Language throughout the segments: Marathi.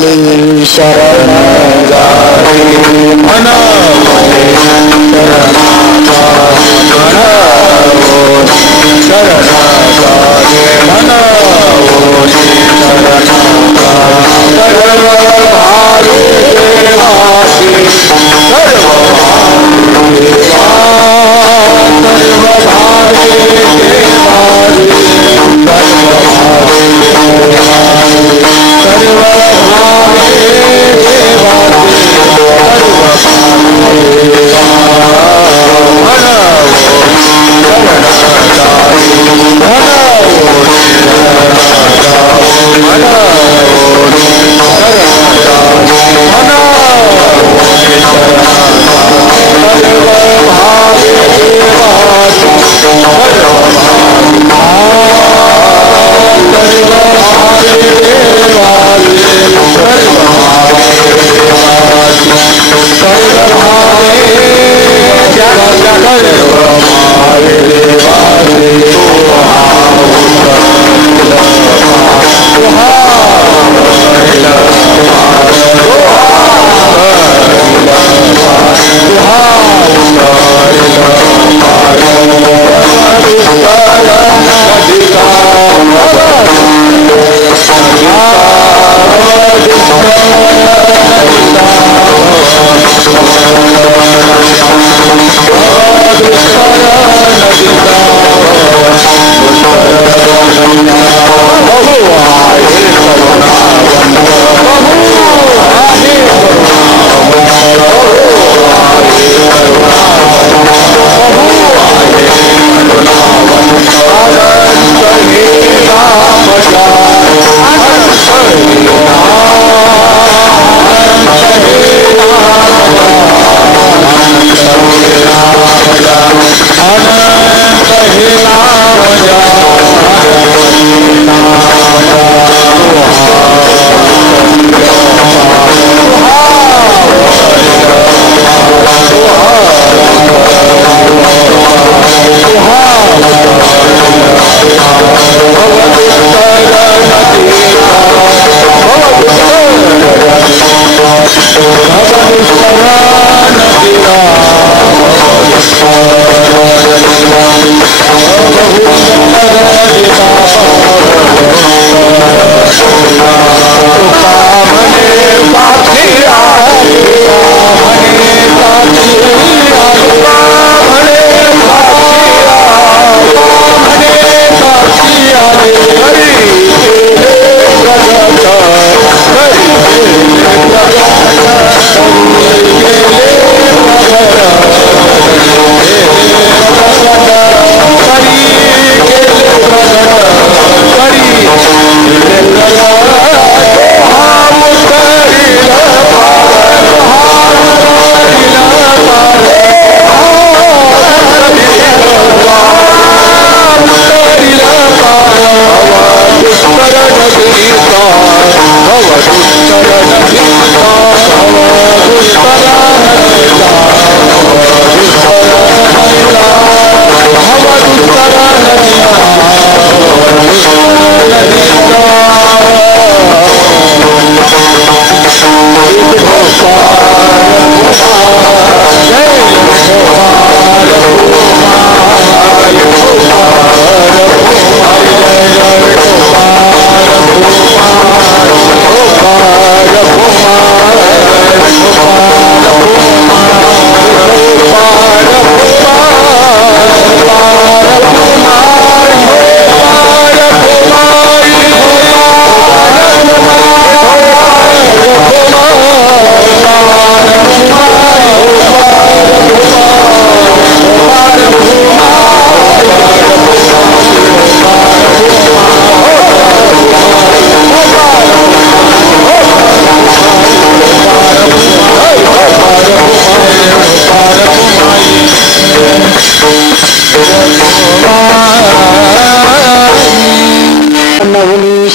मनवनी शरण जावे मनवनी शरण शरण जावे मनवनी शरण सर्व भावी देवासी सर्व भावी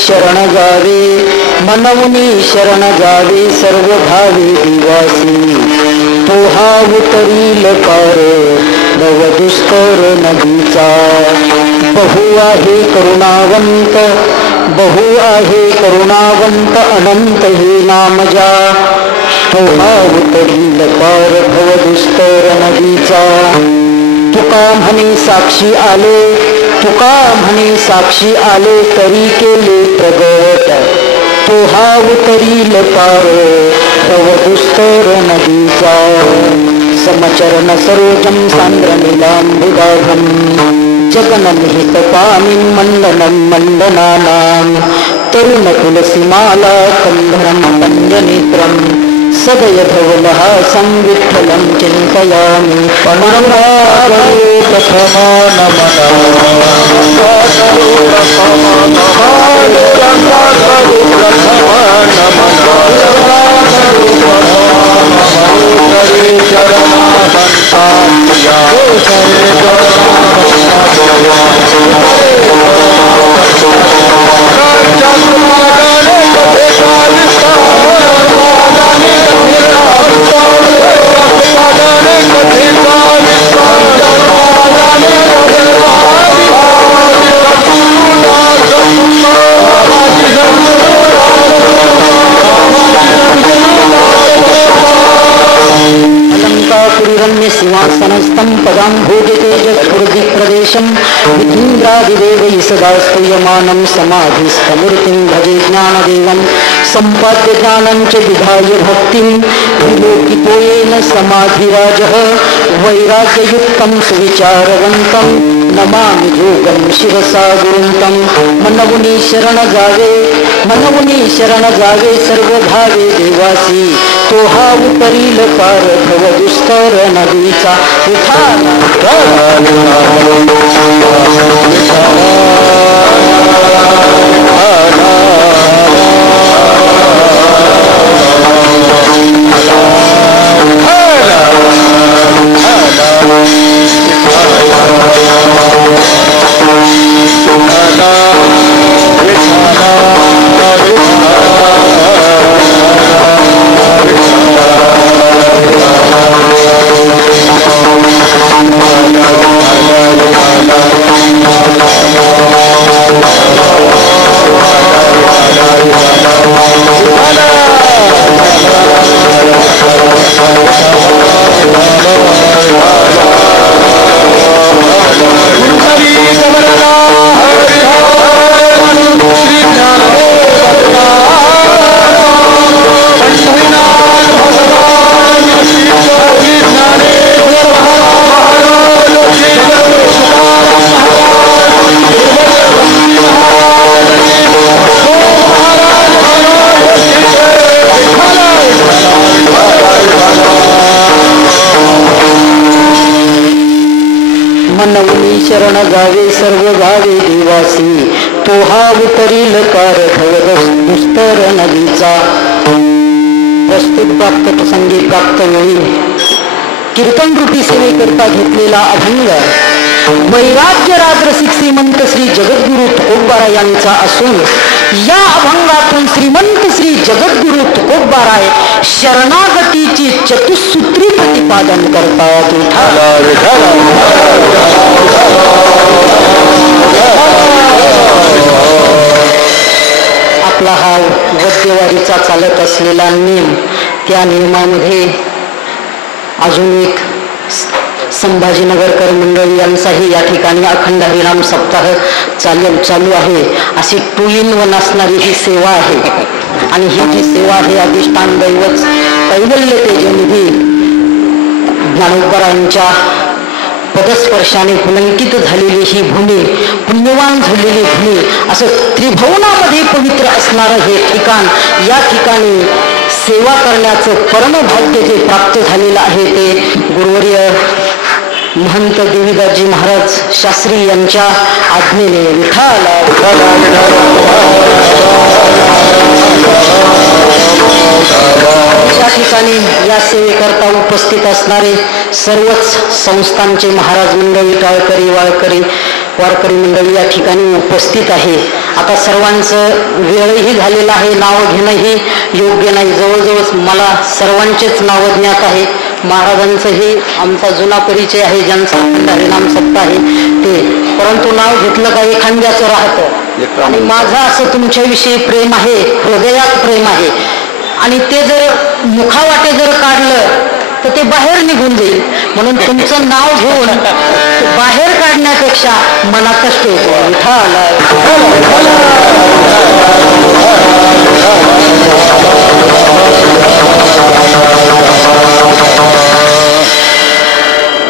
शरण गावे मनवनी शरण गावे सर्व भावी दिवासी पोहा उतरील पार भव दुष्कर नदीचा बहु आहे करुणावंत बहु आहे करुणावंत अनंत हे नामजा तोहा उतरील पार भव दुस्तर नदीचा तुका म्हणे साक्षी आले तुका म्हणे साक्षी आले तरी केले प्रगट तोहा उतरील पार भव दुस्तर नदीचा समचरण सरोजम सांद्र नीलांबुदाघम जगननिहित पाणी मंडनं मंडनानां तरुण तुलसीमाला कंधरं पंजनेत्रं सदय धवलहासं विठ्ठलं चिन्तयामि सिंहासनस्थं पदां भोजतेजस्फुर्दिप्रदेशं विधीन्द्रादिदेवैः सदा स्तूयमानं समाधिस्थमूर्तिं भजे ज्ञानदेवं सम्पाद्य ज्ञानं च विधाय भक्तिं विलोकितो येन समाधिराजः वैराग्ययुक्तं सुविचारवन्तं नमामि योगं शिरसा गुरुन्तं मनवुनी शरण जावे सर्वभावे देवासी तो हा उतरील पार भव दुस्तर नदीचा शरण जावे सर्व गावे देवासी तो हा उतरील पार भव दुस्तर नदीचा. प्रस्तुत प्राप्त प्रसंगी प्राप्त वेळी कीर्तन रूपी सेवेकरता घेतलेला अभंग वैराग्य राजरसिक श्रीमंत श्री जगद्गुरु तुकोबाराय यांचा असून या अभंगातून श्रीमंत श्री जगद्गुरु तुकोबाराय शरणागतीची चतुसूत्री प्रतिपादन करतात. आपला हा वद्यवारीचा चालत असलेला नियम, त्या नियमामध्ये अजून एक संभाजीनगरकर मंडळी यांचाही या ठिकाणी अखंड हरिनाम सप्ताह चालू आहे. अशी 2 in 1 असणारी ही सेवा आहे आणि ही जी सेवा आहे अधिष्ठान दैवत कैवल्य तेजनिधी ज्ञानोबरायांच्या पदस्पर्शाने पुलंकित झालेली ही भूमी, पुण्यवान झालेली भूमी, असं त्रिभुवनामध्ये पवित्र असणारं हे ठिकाण, या ठिकाणी सेवा करण्याचं परमभाग्य जे प्राप्त झालेलं आहे ते गुरुवर्य महंत देवीदासजी महाराज शास्त्री यांच्या आज्ञेने या ठिकाणी या सेवेकरता उपस्थित असणारे सर्वच संस्थांचे महाराज मंडळी, टाळकरी, वारकरी मंडळी या ठिकाणी उपस्थित आहे. आता सर्वांचं वेळही झालेला आहे, नाव घेणंही योग्य नाही. जवळजवळ मला सर्वांचेच नाव ज्ञात आहे. महाराजांचंही आमचा जुना परिचय आहे, ज्यांचा हरिनाम सप्ताह आहे ते परंतु नाव घेतलं का एखाद्याचं राहतं. आणि माझं असं तुमच्याविषयी प्रेम आहे, हृदयात प्रेम आहे, आणि ते जर मुखावाटे जर काढलं तर ते बाहेर निघून जाईल. म्हणून तुमचं नाव घेऊन बाहेर काढण्यापेक्षा मनातच ठेवतो. विठ्ठल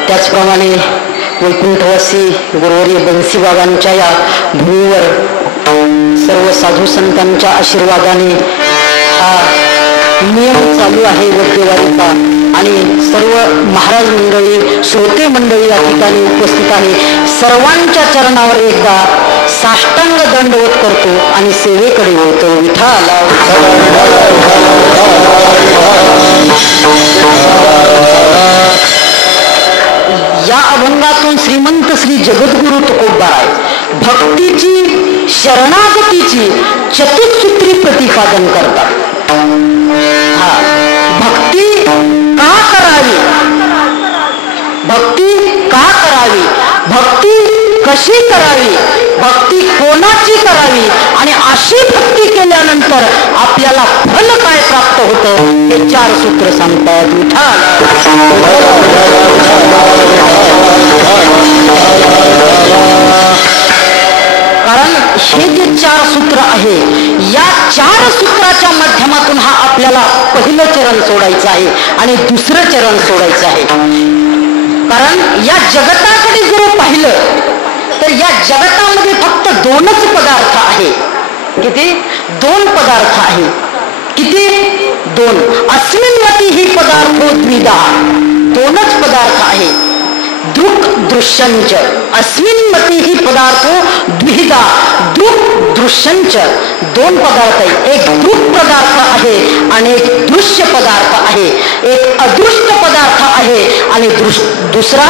त्याचप्रमाणे वैकुंठवासी गुरुवर्य बन्सीबाबांच्या या भूमीवर सर्व साधू संतांच्या आशीर्वादाने हा नियम चालू आहे वद्यवारीचा. आणि सर्व महाराज मंडळी, श्रोते मंडळी या ठिकाणी उपस्थित आहे. सर्वांच्या चरणावर एकदा साष्टांग दंडवत करतो आणि सेवेकडे वळतो. विठ्ठल या अभंगातून श्रीमंत श्री जगद्गुरु तुकोबा आहे भक्तीची शरणागतीची चतुसूत्री प्रतिपादन करतात. भक्ती का करावी, भक्ती का करावी, भक्ती कशी करावी, भक्ती कोणाची करावी, आणि अशी भक्ती केल्यानंतर आपल्याला फल काय प्राप्त होतं हे 4 सूत्र सांगतात. विठ्ठल कारण हे जे 4 सूत्र आहे, या 4 सूत्राच्या माध्यमातून हा आपल्याला पहिलं चरण सोडायचं आहे आणि दुसरं चरण सोडायचं आहे. कारण या जगताकडे जर पाहिलं तर या जगतामध्ये फक्त 2च पदार्थ आहे. किती? 2 पदार्थ आहे. किती? 2. अस्मिन्मती ही पदार्थो द्विधा, 2च पदार्थ आहे. दृक् दृश्यंच, अस्मिन्मती ही पदार्थो द्विधा, दृक् दृश्यंच 2 पदार्थ आहे. एक दृक् पदार्थ आहे आणि एक दृश्य पदार्थ आहे. एक अदृष्ट पदार्थ आहे आणि दुसरा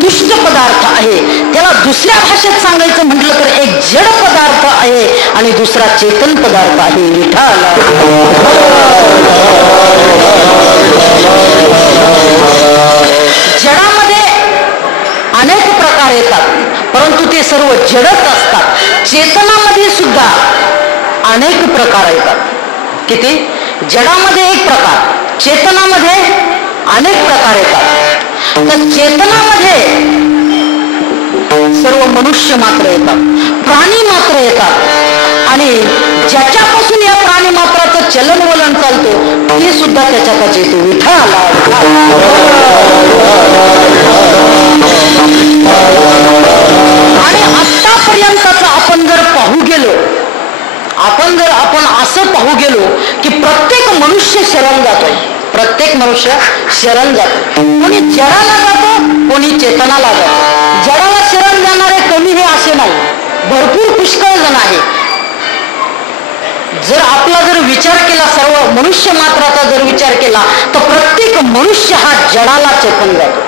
दुष्ट पदार्थ आहे. त्याला दुसऱ्या भाषेत सांगायचं म्हटलं तर एक जड पदार्थ आहे आणि दुसरा चेतन पदार्थ आहे. विठ्ठल जडामध्ये अनेक प्रकार येतात, परंतु ते सर्व जडच असतात. चेतनामध्ये सुद्धा अनेक प्रकार येतात. किती? जडामध्ये एक प्रकार, चेतनामध्ये अनेक प्रकार येतात. तर चेतनामध्ये सर्व मनुष्य मात्र येतात, प्राणी मात्र येतात, आणि ज्याच्यापासून या प्राणी मात्राचं चलनवलन चालतो ते सुद्धा त्याच्यातच येतो. विठ्ठल आणि आतापर्यंतच आपण जर पाहू गेलो, आपण असं पाहू गेलो की प्रत्येक मनुष्य शरण जातोय, प्रत्येक मनुष्य शरण जातो. कोणी जडाला जातो, कोणी चेतनाला जातो. जडाला शरण जाणारे कमी हे असे नाही, भरपूर पुष्कळ जण आहे. जर आपला जर विचार केला, सर्व मनुष्य मात्राचा जर विचार केला तर प्रत्येक मनुष्य हा जडाला चेतन जातो.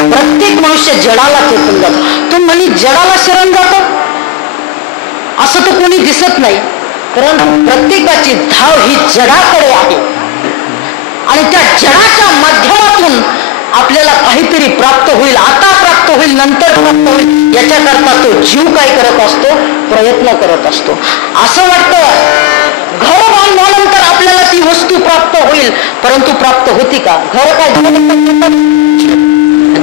प्रत्येक मनुष्य जडाला चेतन जातो. तो म्हणे जडाला शरण जातो असं तर कोणी दिसत नाही, परंतु प्रत्येकाची धाव ही जडाकडे आहे आणि त्या जडाच्या माध्यमातून आपल्याला काहीतरी प्राप्त होईल, आता प्राप्त होईल, नंतर प्राप्त होईल, याच्याकरता तो जीव काय करत असतो? प्रयत्न करत असतो. असं वाटतं घर बांधल्यानंतर आपल्याला ती वस्तू प्राप्त होईल, परंतु प्राप्त होती का? घर काय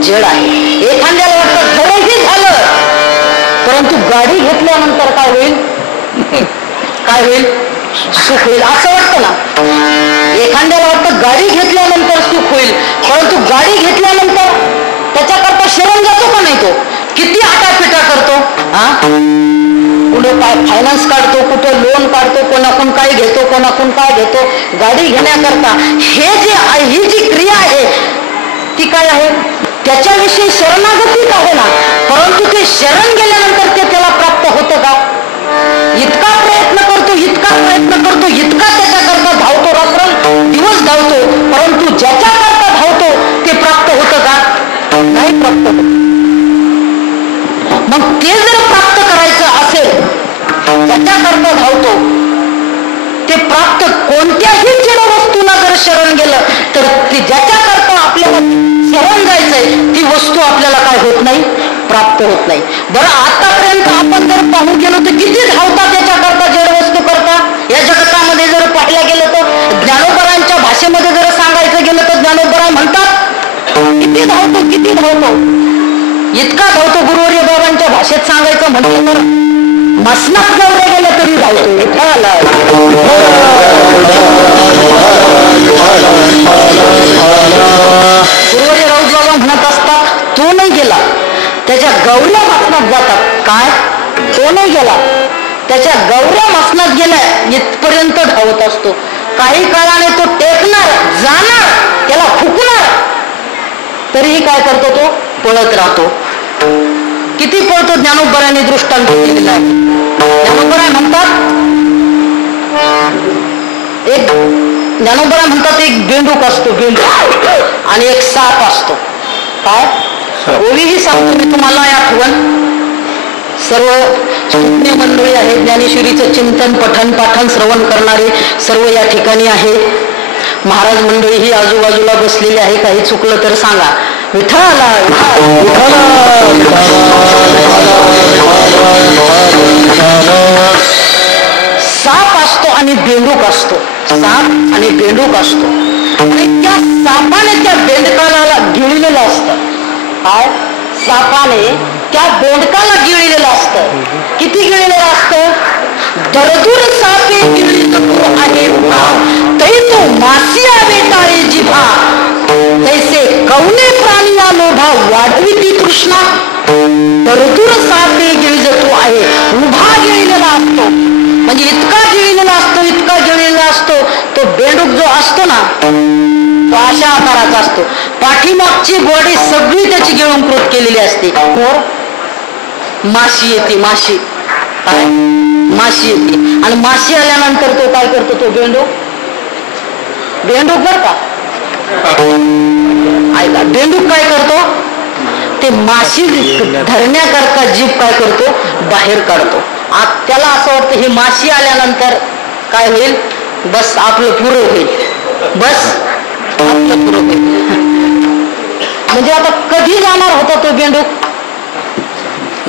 जड आहे. एखाद्याला वाटतं घरही झालं, परंतु गाडी घेतल्यानंतर काय होईल? काय होईल? सुख होईल असं वाटतं ना. एखाद्याला वाटतं गाडी घेतल्यानंतर सुख होईल, परंतु गाडी घेतल्यानंतर त्याच्याकरता शरण जातो का नाही? तो किती आटापिटा करतो. कुठं काय फायनान्स काढतो, कुठं लोन काढतो, कोणाकडून काय घेतो, कोणाकडून काय घेतो गाडी घेण्याकरता. ही जी क्रिया आहे ती काय आहे? त्याच्याविषयी शरणागतीच आहे ना, परंतु ते शरण गेल्यानंतर ते त्याला प्राप्त होतं का? इतका प्रयत्न करतो, इतका प्रयत्न करतो, इतका त्याच्याकरता धावतो, रात्र दिवस धावतो, परंतु ज्याच्याकरता धावतो ते प्राप्त होतं का? नाही प्राप्त होत. मग ते जर प्राप्त करायचं असेल, ज्याच्याकरता धावतो ते प्राप्त कोणत्याही जड वस्तूला जर शरण गेलं तर ते ज्याच्याकरता आपल्याला शरण जायचंय ती वस्तू आपल्याला काय होत नाही? प्राप्त होत नाही. बरं आतापर्यंत आपण जर पाहून गेलो तर किती धावता त्याच्याकरता, जड वस्तू करता. या जगतामध्ये जर पाहायला गेलं तर ज्ञानोबरांच्या भाषेमध्ये जर सांगायचं गेलं तर ज्ञानोबरा म्हणतात किती धावतो, किती धावतो, इतका धावतो. गुरुवर्य बाबांच्या भाषेत सांगायचं म्हटलं तर मसनात नवरे गेलं तरी धावतो. गुरुवर्य राऊत बाबा म्हणत असतात तो नाही गेला, त्याच्या गौऱ्या मसनात जातात. काय तो नाही गेला, त्याच्या गौऱ्या मसनात गेलाय इथपर्यंत धावत असतो. काही काळाने तो टेकणार, जाणार, त्याला फुकणार, तरीही काय करतो तो पळत राहतो. किती पळतो ज्ञानोबरांनी दृष्टांत दिलेला आहे. ज्ञानोबरा म्हणतात एक बेंडूक असतो, बेंडूक, आणि एक साप असतो. काय ओळीही सांगतो मी तुम्हाला आठवण. सर्व सुज्ञ मंडळी आहेत, ज्ञानेश्वरीचं चिंतन पठन पाठन श्रवण करणारे सर्व या ठिकाणी आहे. महाराज मंडळी ही आजूबाजूला बसलेली आहे. काही चुकलं तर सांगा. विठ्ठला साप असतो आणि बेंडूक असतो. साप आणि बेंडूक असतो आणि त्या सापाने त्या बेंडकाला गिळलेलं असतं. काय सापाने त्या बेंडकाला गिळलेलं असतं. किती गिळलेलं असतं? दरदूर सापे गिळीत आहे तै तो मासिया बेटाळे जिभा तैसे कवने प्राणिया लोभा वाढवी ती तृष्णा. दरदूर सापे गिळजतो आहे, उभा गिळलेला असतो. म्हणजे इतका गिळलेला असतो, इतका गिळलेला असतो. तो बेंडूक जो असतो ना तो अशा आकाराचा असतो. पाठीमागची बॉडी सगळी त्याची गिळूनकृत केलेली असते. माशी येते, माशी. काय माशी येते आणि माशी आल्यानंतर तो काय करतो? तो बेंडूक बर का ऐका, बेंडूक काय करतो? ते माशी धरण्याकरता जीभ काय करतो? बाहेर काढतो. त्याला असं वाटतं ही माशी आल्यानंतर काय होईल? बस आपलं पुरं होईल, बस आपलं पुरं होईल. म्हणजे आता कधी जाणार होता तो बेंडूक?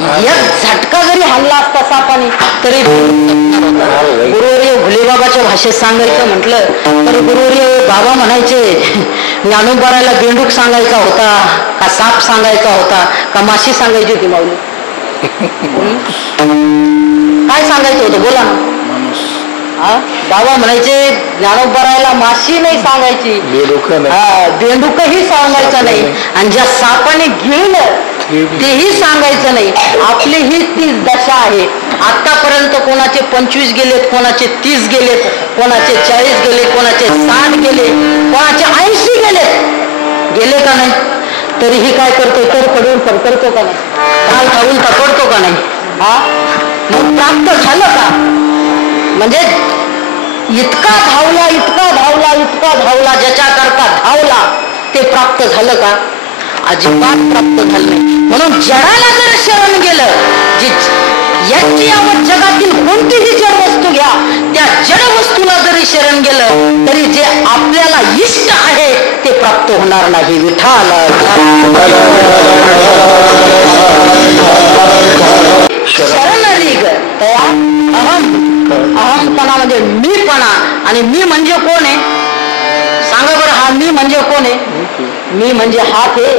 एक झटका जरी हल्ला असता सापाने तरी. गुरुवर्य भोलेबाबाच्या भाषेत सांगायचं म्हटलं तर गुरुवर्य बाबा म्हणायचे ज्ञानोबराला बेंडूक सांगायचा होता का साप सांगायचा होता का माशी सांगायची होती? माऊली काय सांगायचं होतं बोला ना. बाबा म्हणायचे ज्ञानोबराला माशी नाही सांगायची, बेंडूकही सांगायचा नाही, आणि ज्या सापाने गिळलं तेही सांगायचं नाही. आपली ही तीच दशा आहे. आतापर्यंत कोणाचे 25 गेलेत, कोणाचे 30 गेलेत, कोणाचे 40 गेले, कोणाचे 60 गेले, कोणाचे 80 गेले का नाही? तरीही काय करतो? तर पडून फडफडतो का नाही? काल खाऊन तकडतो का नाही? मग प्राप्त झालं का? म्हणजे इतका धावला, इतका धावला, इतका धावला, ज्याच्या करता धावला ते प्राप्त झालं का? अजिबात प्राप्त झालं नाही. म्हणून जडाला जर शरण गेलं, याची यावत जगातील कोणतीही जड वस्तू घ्या, त्या जड वस्तूला जरी शरण गेलं तरी जे आपल्याला इष्ट आहे ते प्राप्त होणार नाही. विठ्ठल शरण ग तया अहम. अहमपणा म्हणजे मीपणा. आणि मी म्हणजे कोण आहे? सांगा बरं, हा मी म्हणजे कोण आहे? मी म्हणजे हात आहे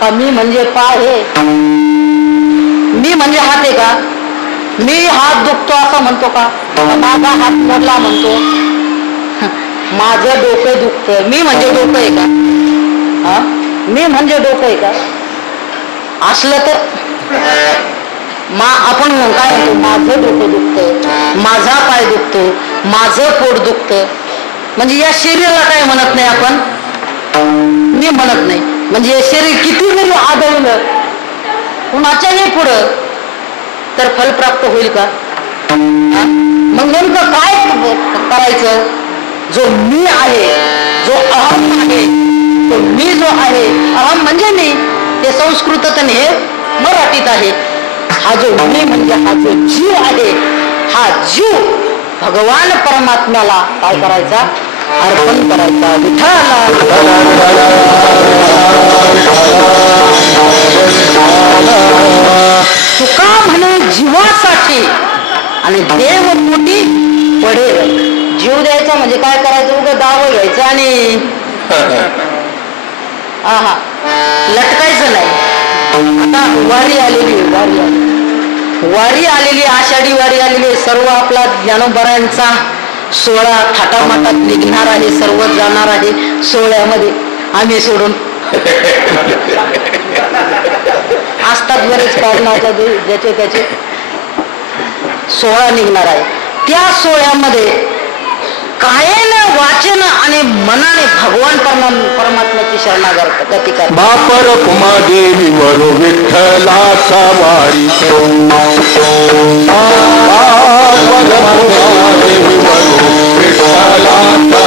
का? मी म्हणजे पाय आहे? मी म्हणजे हात आहे का? मी हात दुखतो असं म्हणतो का? माझा हात मोडला म्हणतो? माझं डोकं दुखतं, मी म्हणजे डोकं आहे का? मी म्हणजे डोकं आहे का? असलं तर आपण काय म्हणतो? माझं डोकं दुखतं, माझा पाय दुखतो, माझं पोट दुखतं. म्हणजे या शरीराला काय म्हणत नाही आपण? मी म्हणत नाही. म्हणजे हे शरीर किती जरी आदळलं कुणाच्याही पुढं तर फल प्राप्त होईल का? मग नेमकं काय करायचं? जो मी आहे, जो अहम आहे, तो मी जो आहे, अहम म्हणजे मी, ते संस्कृतात आणि हे मराठीत आहे. हा जो मी म्हणजे हा जो जीव आहे, हा जीव भगवान परमात्म्याला काय करायचा? अर्पण करायचा विठ्ठला. तुका म्हणे जीवासाठी आणि देव पोटी पडेल. जीव द्यायचा म्हणजे काय करायचं, उगं दाव घ्यायचं आणि आहा लटकायचं नाही. आता वारी आलेली वारी आलेली आषाढी वारी आलेली, सर्व आपला ज्ञानोबरांचा सोहळा थाटामाटात निघणार आहे, सर्व जाणार आहे सोहळ्यामध्ये, आम्ही सोडून. असतात बरेच कारणाचा ज्याचे त्याचे सोहळा निघणार आहे. त्या सोहळ्यामध्ये कायेनं वाचन आणि मनाने भगवान परमात्म्याची शरणागती कर. बापर कुमादेवी वरो विठ्ठलाचा वारी कुमादेवी वरो विठ्ठलाचा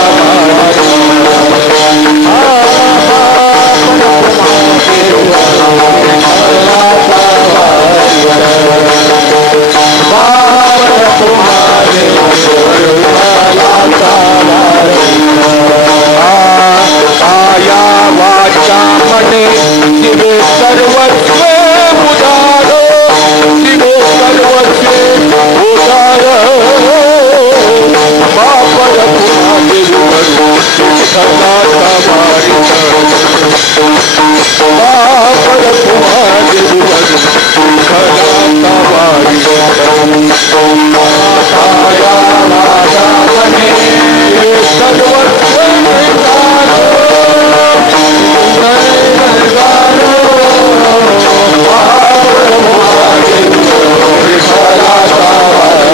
आया वाचा मने शिवे सर्वस्व उदार, शिवे सर्वस्व उदार. बापर कुमादेवी वरो विठ्ठलाचा वारी, बापर कुमादेवी वरो विठ्ठलाचा वारी.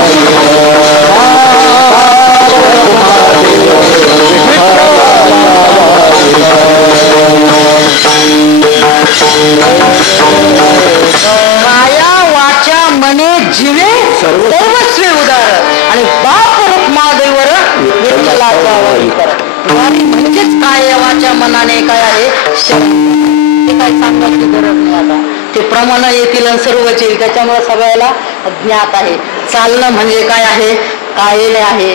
आया वाचा मने शिवे सर्वस्व काया वाचा मने जीवे सर्वस्व उदार आणि बाप रुक्मादेवर विठ्ठलाचा वारी कर. वारी म्हणजेच काय, वाचा मनाने काय आहे शरण. ते काय सांगायची गरज नाही, आता ते प्रमाण येतील आणि सर्वच येईल, त्याच्यामुळे सगळ्याला ज्ञात आहे. चालणं म्हणजे काय आहे, कायेने आहे,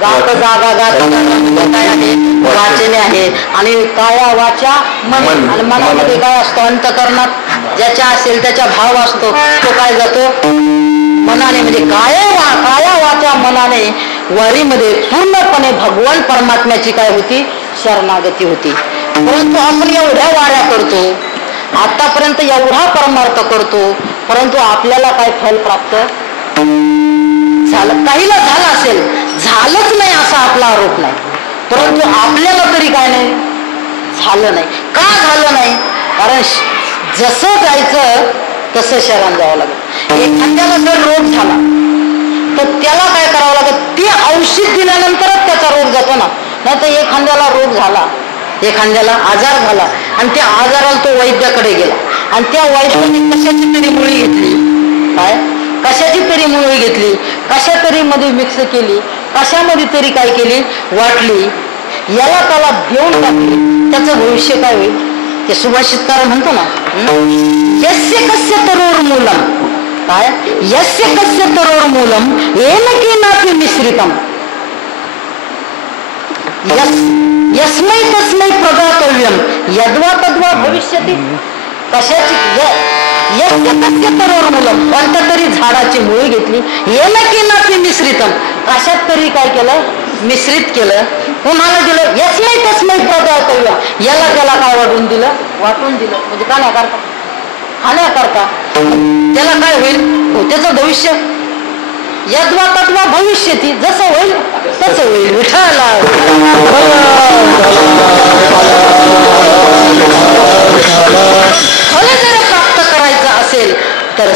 गात जागा गात काय आहे, वाचने आहे. आणि काया वाचा मन, आणि मनामध्ये काय असतो, अंतकरणात ज्याच्या असेल त्याचा भाव असतो, तो काय जातो मनाने. म्हणजे काया वाचा मनाने वारीमध्ये पूर्णपणे भगवान परमात्म्याची काय होती, शरणागती होती. परंतु आपण एवढ्या वाऱ्या करतो, आतापर्यंत एवढा परमार्थ करतो, परंतु आपल्याला काय फल प्राप्त झालं, काहीला झालं असेल, झालंच नाही असा आपला आरोप नाही, परंतु आपल्याला तरी काय नाही झालं नाही. का झालं नाही, कारण जसं जायचं तसं शरण जावं लागेल. एखाद्याला जर रोग झाला तर त्याला काय करावं लागेल, ते औषध दिल्यानंतरच त्याचा रोग जातो ना. नाही तर एखाद्याला रोग झाला, एखाद्याला आजार झाला आणि त्या आजाराला तो वैद्याकडे गेला आणि त्या वैद्याने कशाची तरी मुळी घेतली, काय कशाची तरी मुळी घेतली, कशा तरी मध्ये मिक्स केली, कशामध्ये तरी काय केली, वाटली, याला त्याला देऊन टाकली, त्याचं भविष्य काय होईल. ते सुभाषितकार म्हणतो ना, यस्य कस्य तरोर मूलम, काय यस्य कस्य तरोर मूलम येन केनापि मिश्रितम यस्मै तस्मै प्रदातव्यम यद्वा तद्वा भविष्यति. कशाची यस्य कस्य तरोर मूलम, कोणत्या तरी झाडाची मुळी घेतली, येन केनापि मिश्रितम, कशात तरी काय केलं, मिश्रित केलं, कोणाला दिलं, यस्मै तस्मै प्रदातव्यम, याला त्याला काय वाटून दिलं, म्हणजे खाण्याकरता त्याला काय होईल, त्याचं भविष्य यद्वा तद्वा भविष्यती, जसं होईल तसं होईल. विठ्ठला फल जर प्राप्त करायचं असेल तर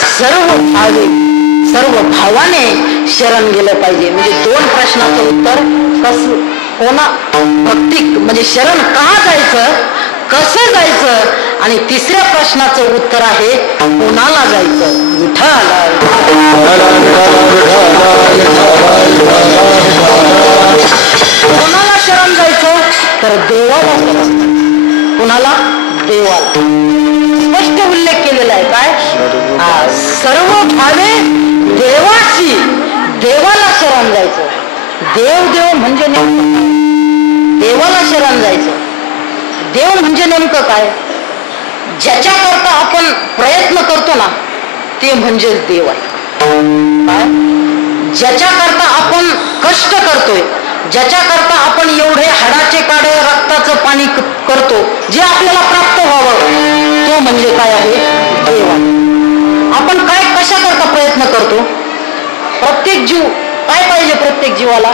सर्व भावाने शरण गेलं पाहिजे. म्हणजे दोन प्रश्नाचं उत्तर, कोणा भक्ती म्हणजे शरण का जायचं, कसं जायचं, आणि तिसऱ्या प्रश्नाचं उत्तर आहे कोणाला जायचं. विठ्ठला कोणाला शरण जायचं तर देवाला शरण. कोणाला, देवाला. स्पष्ट उल्लेख केलेला आहे, काय सर्व भावे देवाची, देवाला शरण जायचं. देव म्हणजे देवाला शरण जायचं. देव म्हणजे नेमकं काय? ज्याच्याकरता आपण प्रयत्न करतो ना ते म्हणजेच देव आहे. काय? ज्याच्याकरता आपण कष्ट करतोय, ज्याच्याकरता आपण एवढे हाडाचे काढे रक्ताचं पाणी करतो, जे आपल्याला प्राप्त व्हावं तो म्हणजे काय आहे? देव आहे. आपण काय कशाकरता प्रयत्न करतो? प्रत्येक जीव काय पाहिजे? प्रत्येक जीवाला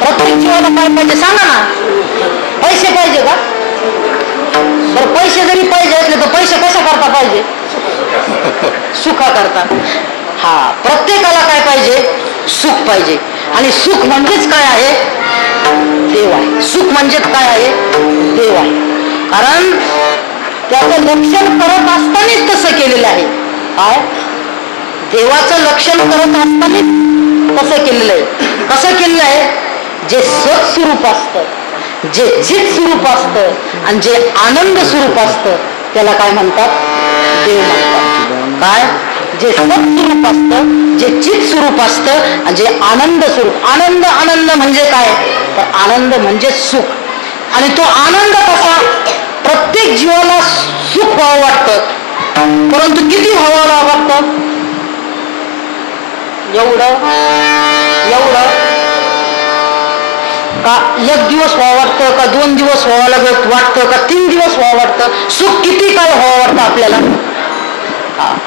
प्रत्येक जीवाला काय पाहिजे सांगा ना? पैसे पाहिजे का? बरं, पैसे जरी पाहिजे असले तर पैसे कशा करता पाहिजे? सुखा करता. हा, प्रत्येकाला काय पाहिजे? सुख पाहिजे. आणि सुख म्हणजेच काय आहे? देव आहे. सुख म्हणजेच काय आहे? देव आहे. कारण त्याचं लक्षण करत असतानाच तसं केलेलं आहे. काय? देवाचं लक्षण करत असतानाच तसं केलेलं आहे. कसं केलेलं आहे? जे सत स्वरूप असतं, जे चित स्वरूप असतं आणि जे आनंद स्वरूप असतं त्याला काय म्हणतात? देव म्हणतात. काय? जे सत स्वरूप असतं, जे चित स्वरूप असतं आणि जे आनंद स्वरूप. आनंद, आनंद म्हणजे काय? तर आनंद म्हणजे सुख. आणि तो आनंद कसा? प्रत्येक जीवाला सुख व्हावं वाटतं, परंतु किती व्हावं वाटतं? एवढं का एक दिवस व्हावं वाटतं, का 2 दिवस व्हावं लागत वाटतं, का 3 दिवस व्हावं वाटतं? सुख किती काळ व्हावं वाटतं आपल्याला?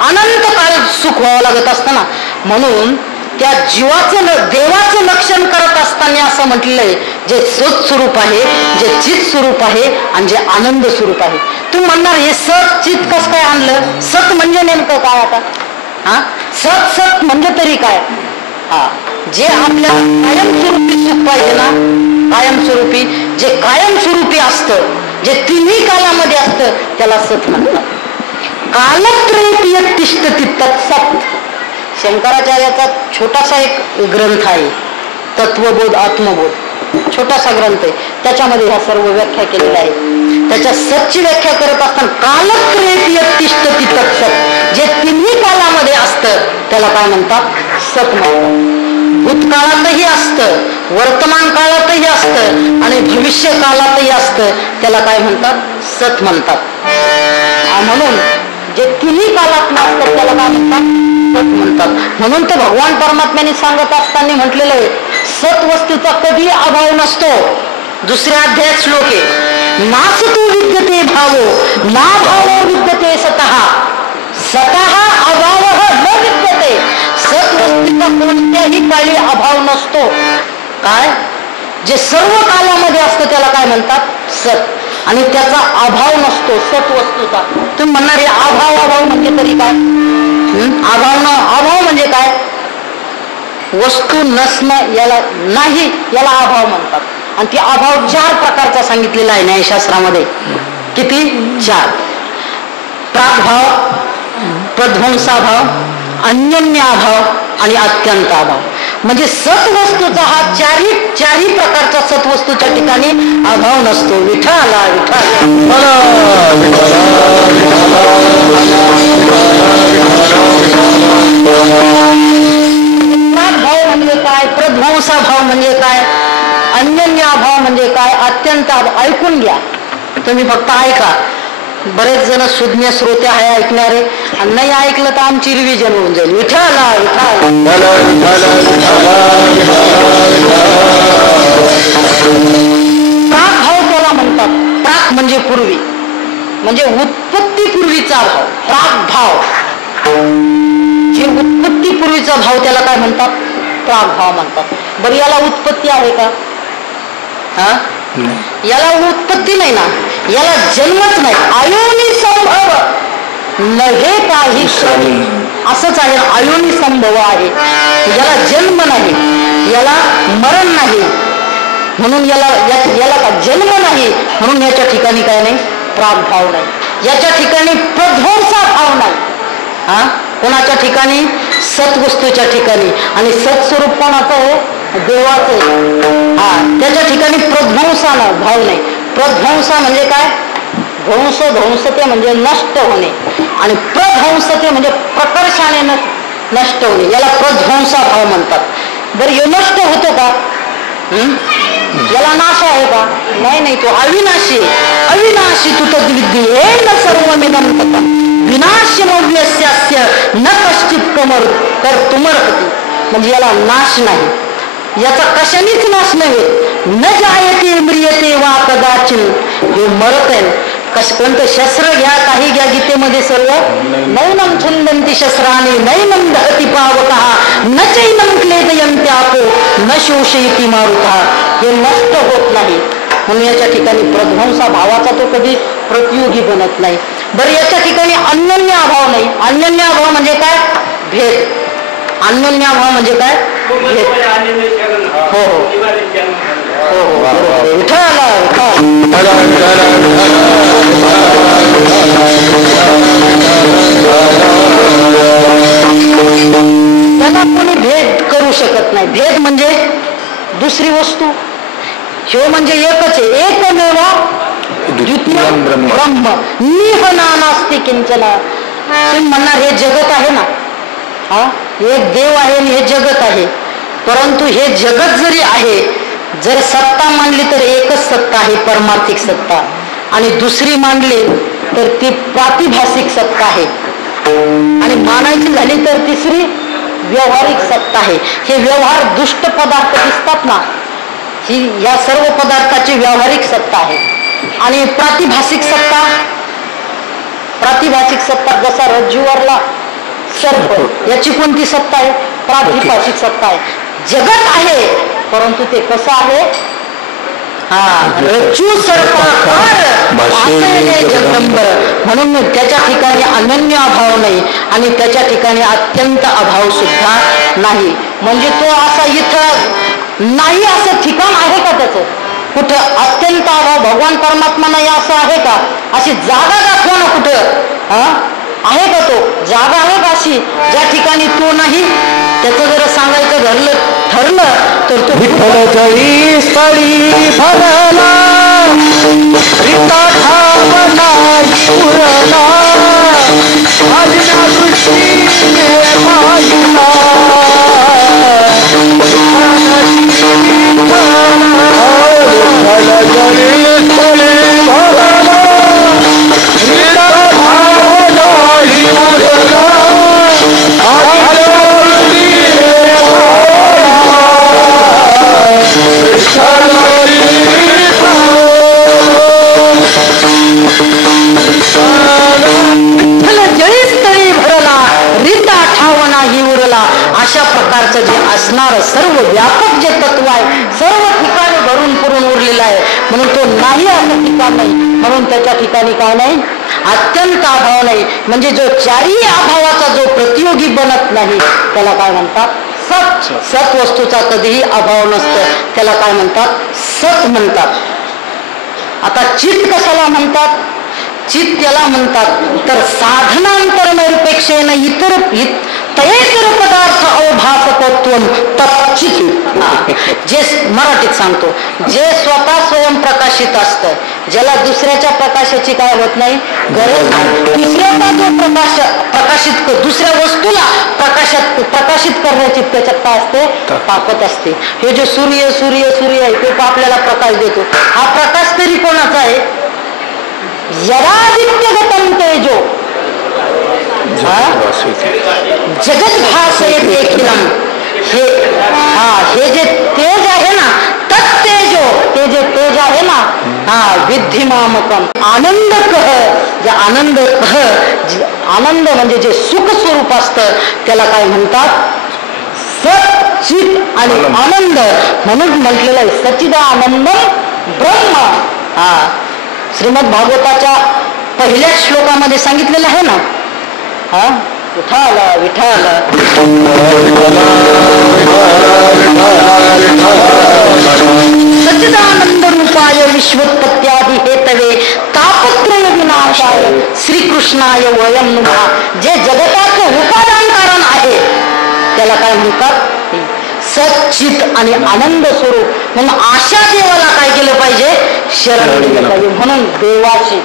अनंत काळ सुख व्हावं लागत असतं ना. म्हणून त्या जीवाचं देवाचं लक्षण करत असताना असं म्हटलंय, जे सत स्वरूप आहे, जे चित स्वरूप आहे आणि जे आनंद स्वरूप आहे. तू म्हणणार हे सत चित कसं काय आणलं? सत म्हणजे नेमकं काय आता? हा, सत म्हणजे तरी काय? हा, जे आपल्याला कायमस्वरूपी सुख पाहिजे ना, कायमस्वरूपी, जे कायमस्वरूपी असतं, जे तिन्ही कालामध्ये असतं त्याला सत म्हणतात. कालत्रयीय तिष्ठती तत्सत. शंकराचार्याचा छोटासा एक ग्रंथ आहे, तत्वबोध आत्मबोध, छोटासा ग्रंथ आहे. त्याच्यामध्ये ह्या सर्व व्याख्या केलेल्या आहेत. त्याच्या सतची व्याख्या करत असताना कालत्रयीय तिष्ठती तत्सत, जे तिन्ही कालामध्ये असतं त्याला काय म्हणतात? सत म्हणतात. भूतकाळातही असतं, वर्तमान काळातही असतं आणि भविष्य काळातही असतं त्याला काय म्हणतात? सत म्हणतात. म्हणून जे तिन्ही काळात नसतं त्याला काय म्हणतात? सत म्हणतात. म्हणून तर भगवान परमात्म्याने सांगत असताना म्हटलेलं आहे, सत वस्तूचा कधी अभाव नसतो. दुसऱ्या अध्यायात श्लोक आहे, नासतो विद्यते भावो ना भावो विद्यते सतः सतः अभाव न विद्यते. सत वस्तूचा कोणत्याही काळी अभाव नसतो. काय? जे सर्व कालामध्ये असतं त्याला काय म्हणतात? सत. आणि त्याचा अभाव नसतो सत वस्तूचा. तुम्ही म्हणणार हे अभाव म्हणजे तरी काय? अभाव म्हणजे काय? वस्तू नसणं, याला नाही, याला अभाव म्हणतात. आणि ती अभाव 4 प्रकारचा सांगितलेला आहे न्यायशास्त्रामध्ये. किती? 4. प्रागभाव, प्रध्वंसाभाव, अन्योन्याभाव आणि अत्यंताभाव. म्हणजे सत्वस्तूचा हा चारही प्रकारच्या सत्वस्तूच्या ठिकाणी अभाव नसतो. विठ्ठला विठ्ठला. प्रागभाव म्हणजे काय? प्रध्वंसाभाव म्हणजे काय? अन्योन्याभाव म्हणजे काय? अत्यंताभाव. ऐकून घ्या, तुम्ही फक्त ऐका. बरेच जण सुज्ञ श्रोते आहे ऐकणारे, आणि नाही ऐकलं तर आमची रिव्हिजन होऊन जाईल. विठ्ठला विठ्ठला. प्राक भाव त्याला म्हणतात. प्राक म्हणजे पूर्वी, म्हणजे उत्पत्ती पूर्वीचा भाव. प्राक भाव, जे उत्पत्ती पूर्वीचा भाव त्याला काय म्हणतात? प्राक भाव म्हणतात. बरं, याला उत्पत्ती आहे का? हा, याला उत्पत्ती नाही ना, याला जन्मच नाही. अयोनी संभव नव्हे काही क्षणी, असंच आहे. अयोनी संभव आहे, याला जन्म नाही, याला मरण नाही, म्हणून याला का जन्म नाही, म्हणून याच्या ठिकाणी काय नाही? प्रागभाव नाही. याच्या ठिकाणी प्रध्वंसा भाव नाही. हा, कोणाच्या ठिकाणी? सत्वस्तूच्या ठिकाणी. आणि सत्स्वरूप कोणाचं आहे? देवाचं. हा, त्याच्या ठिकाणी प्रध्वंसाला भाव नाही. प्रध्वंसा म्हणजे काय? ध्वंसते म्हणजे नष्ट होणे, आणि प्रध्वंसते म्हणजे प्रकर्षाने नष्ट होणे, याला प्रध्वंसा भाव म्हणतात. बरं, हे नष्ट होतो का? याला नाश आहे का? नाही नाही, तो अविनाशी. अविनाशी तू तद्विद्येन सर्वमिदं ततं विनाशमव्यस्यास्य न कश्चित् कर्तुमर्हति. म्हणजे याला नाश नाही, याचा कशानेच नाश नाही. न जायते म्रियते वा कदाचित. हे मरत आहे. कोणतं शस्त्र घ्या, काही घ्या, गीतेमध्ये सर्व नैनं छंदन्ति शस्त्राणि नैनं दहति पावकः न चैनं क्लेदयन्त्यापो न शोषयति मारुतः. हे नष्ट होत नाही. म्हणून याच्या ठिकाणी प्रध्वंसा भावाचा तो कधी प्रतियोगी बनत नाही. बरं, याच्या ठिकाणी अन्योन्य अभाव नाही. अन्योन्य अभाव म्हणजे काय? भेद. अन्योन्य अभाव म्हणजे काय? भेद. हो हो हो, विठ्ठल त्याला कोणी भेद करू शकत नाही. भेद म्हणजे दुसरी वस्तू. ह्यो म्हणजे एकच आहे. एकमेव द्वितीय ब्रह्म. निहना नास्ति किंचन. तुम्ही म्हणणार हे जगत आहे ना, हा एक देव आहे आणि हे जगत आहे. परंतु हे जगत जरी आहे, जर सत्ता मानली तर एकच सत्ता आहे, परमार्थिक सत्ता. आणि दुसरी मानली तर ती प्रातिभासिक सत्ता आहे. आणि मानायची झाली तर तिसरी व्यवहारिक सत्ता आहे. हे व्यवहार दुष्ट पदार्थ दिसतात ना, ही या सर्व पदार्थाची व्यवहारिक सत्ता आहे. आणि प्रातिभासिक सत्ता, प्रातिभासिक सत्ता जसा रज्जूवरला सर्प, याची कोणती सत्ता आहे? प्रातिभासिक सत्ता आहे. जगत आहे, परंतु ते कसं आहे? रज्जू सर्पाकार जगदंबर. म्हणून त्याच्या ठिकाणी अनन्य अभाव नाही आणि त्याच्या ठिकाणी अत्यंत अभाव सुद्धा नाही. म्हणजे तो असा इथं नाही असं ठिकाण आहे का त्याचं? कुठं अत्यंत अभाव भगवान परमात्मा नाही असं आहे का? अशी जागा दाखवा ना कुठं आहे का? तो जागा आहे का अशी ज्या ठिकाणी तो नाही? त्याचं जर सांगायचं ठरलं तर तो विठ्ठलचरी स्थळी भरला रिता ठावला उरला आदिना दृष्टीने पाहिला विठ्ठलचरी स्थळी भरला रिता ठावला उरला जळीस्थळी भरला रीता ठावना ही उरला. अशा प्रकारचं जे असणार सर्व व्यापक जे तत्व आहे, सर्व ठिकाणी भरून पुरून उरलेलं आहे. म्हणून तो नाही असं ठिकाण नाही. म्हणून त्याच्या ठिकाणी काय नाही? अत्यंत अभाव नाही. म्हणजे जो चारही अभावाचा जो प्रतियोगी बनत नाही त्याला काय म्हणतात? सत. सत वस्तूचा कधीही अभाव नसतो, त्याला काय म्हणतात? सत म्हणतात. आता चित्त कशाला म्हणतात? चित्त त्याला म्हणतात तर साधनांतर निरपेक्षेन इतर तयेतर पदार्थ अवभासकत्वम तच्चित. जे मराठीत सांगतो, जे स्वतः स्वयंप्रकाशित असतं, ज्याला दुसऱ्याच्या प्रकाशाची काय होत नाही गरज नाही. दुसऱ्याचा जो प्रकाशित दुसऱ्या वस्तूला प्रकाशित करण्याची त्याच्यात काय असते? ताकद असते. हे जे सूर्य सूर्य सूर्य आहे ते आपल्याला प्रकाश देतो. हा प्रकाश तरी कोणाचा आहे? यदादित्यगतं तेजो जगत भासयते अखिलम. हे जे तेज आहे ना, तत्तेजो, ते जे तेज आहे ना, विद्धिमामकम. आनंद कह, जे आनंद कह, आनंद म्हणजे जे सुख स्वरूप असतं त्याला काय म्हणतात? सत, चित आणि आनंद. म्हणून म्हटलेलं आहे सच्चिदानंद ब्रह्म. श्रीमद भागवताच्या पहिल्या श्लोकामध्ये सांगितलेलं आहे ना, विठ्ठल विठ्ठल सच्चिदानंद रूपाय विश्वोत्पत्त्यादि हेतवे तापत्रय विनाशाय श्रीकृष्णाय वयं नमः. जे जगताचं उपादान कारण आहे त्याला काय म्हणतात? सच्चित आणि आनंद स्वरूप. म्हणून अशा देवाला काय केलं पाहिजे? शरण गेलं पाहिजे. म्हणून देवाची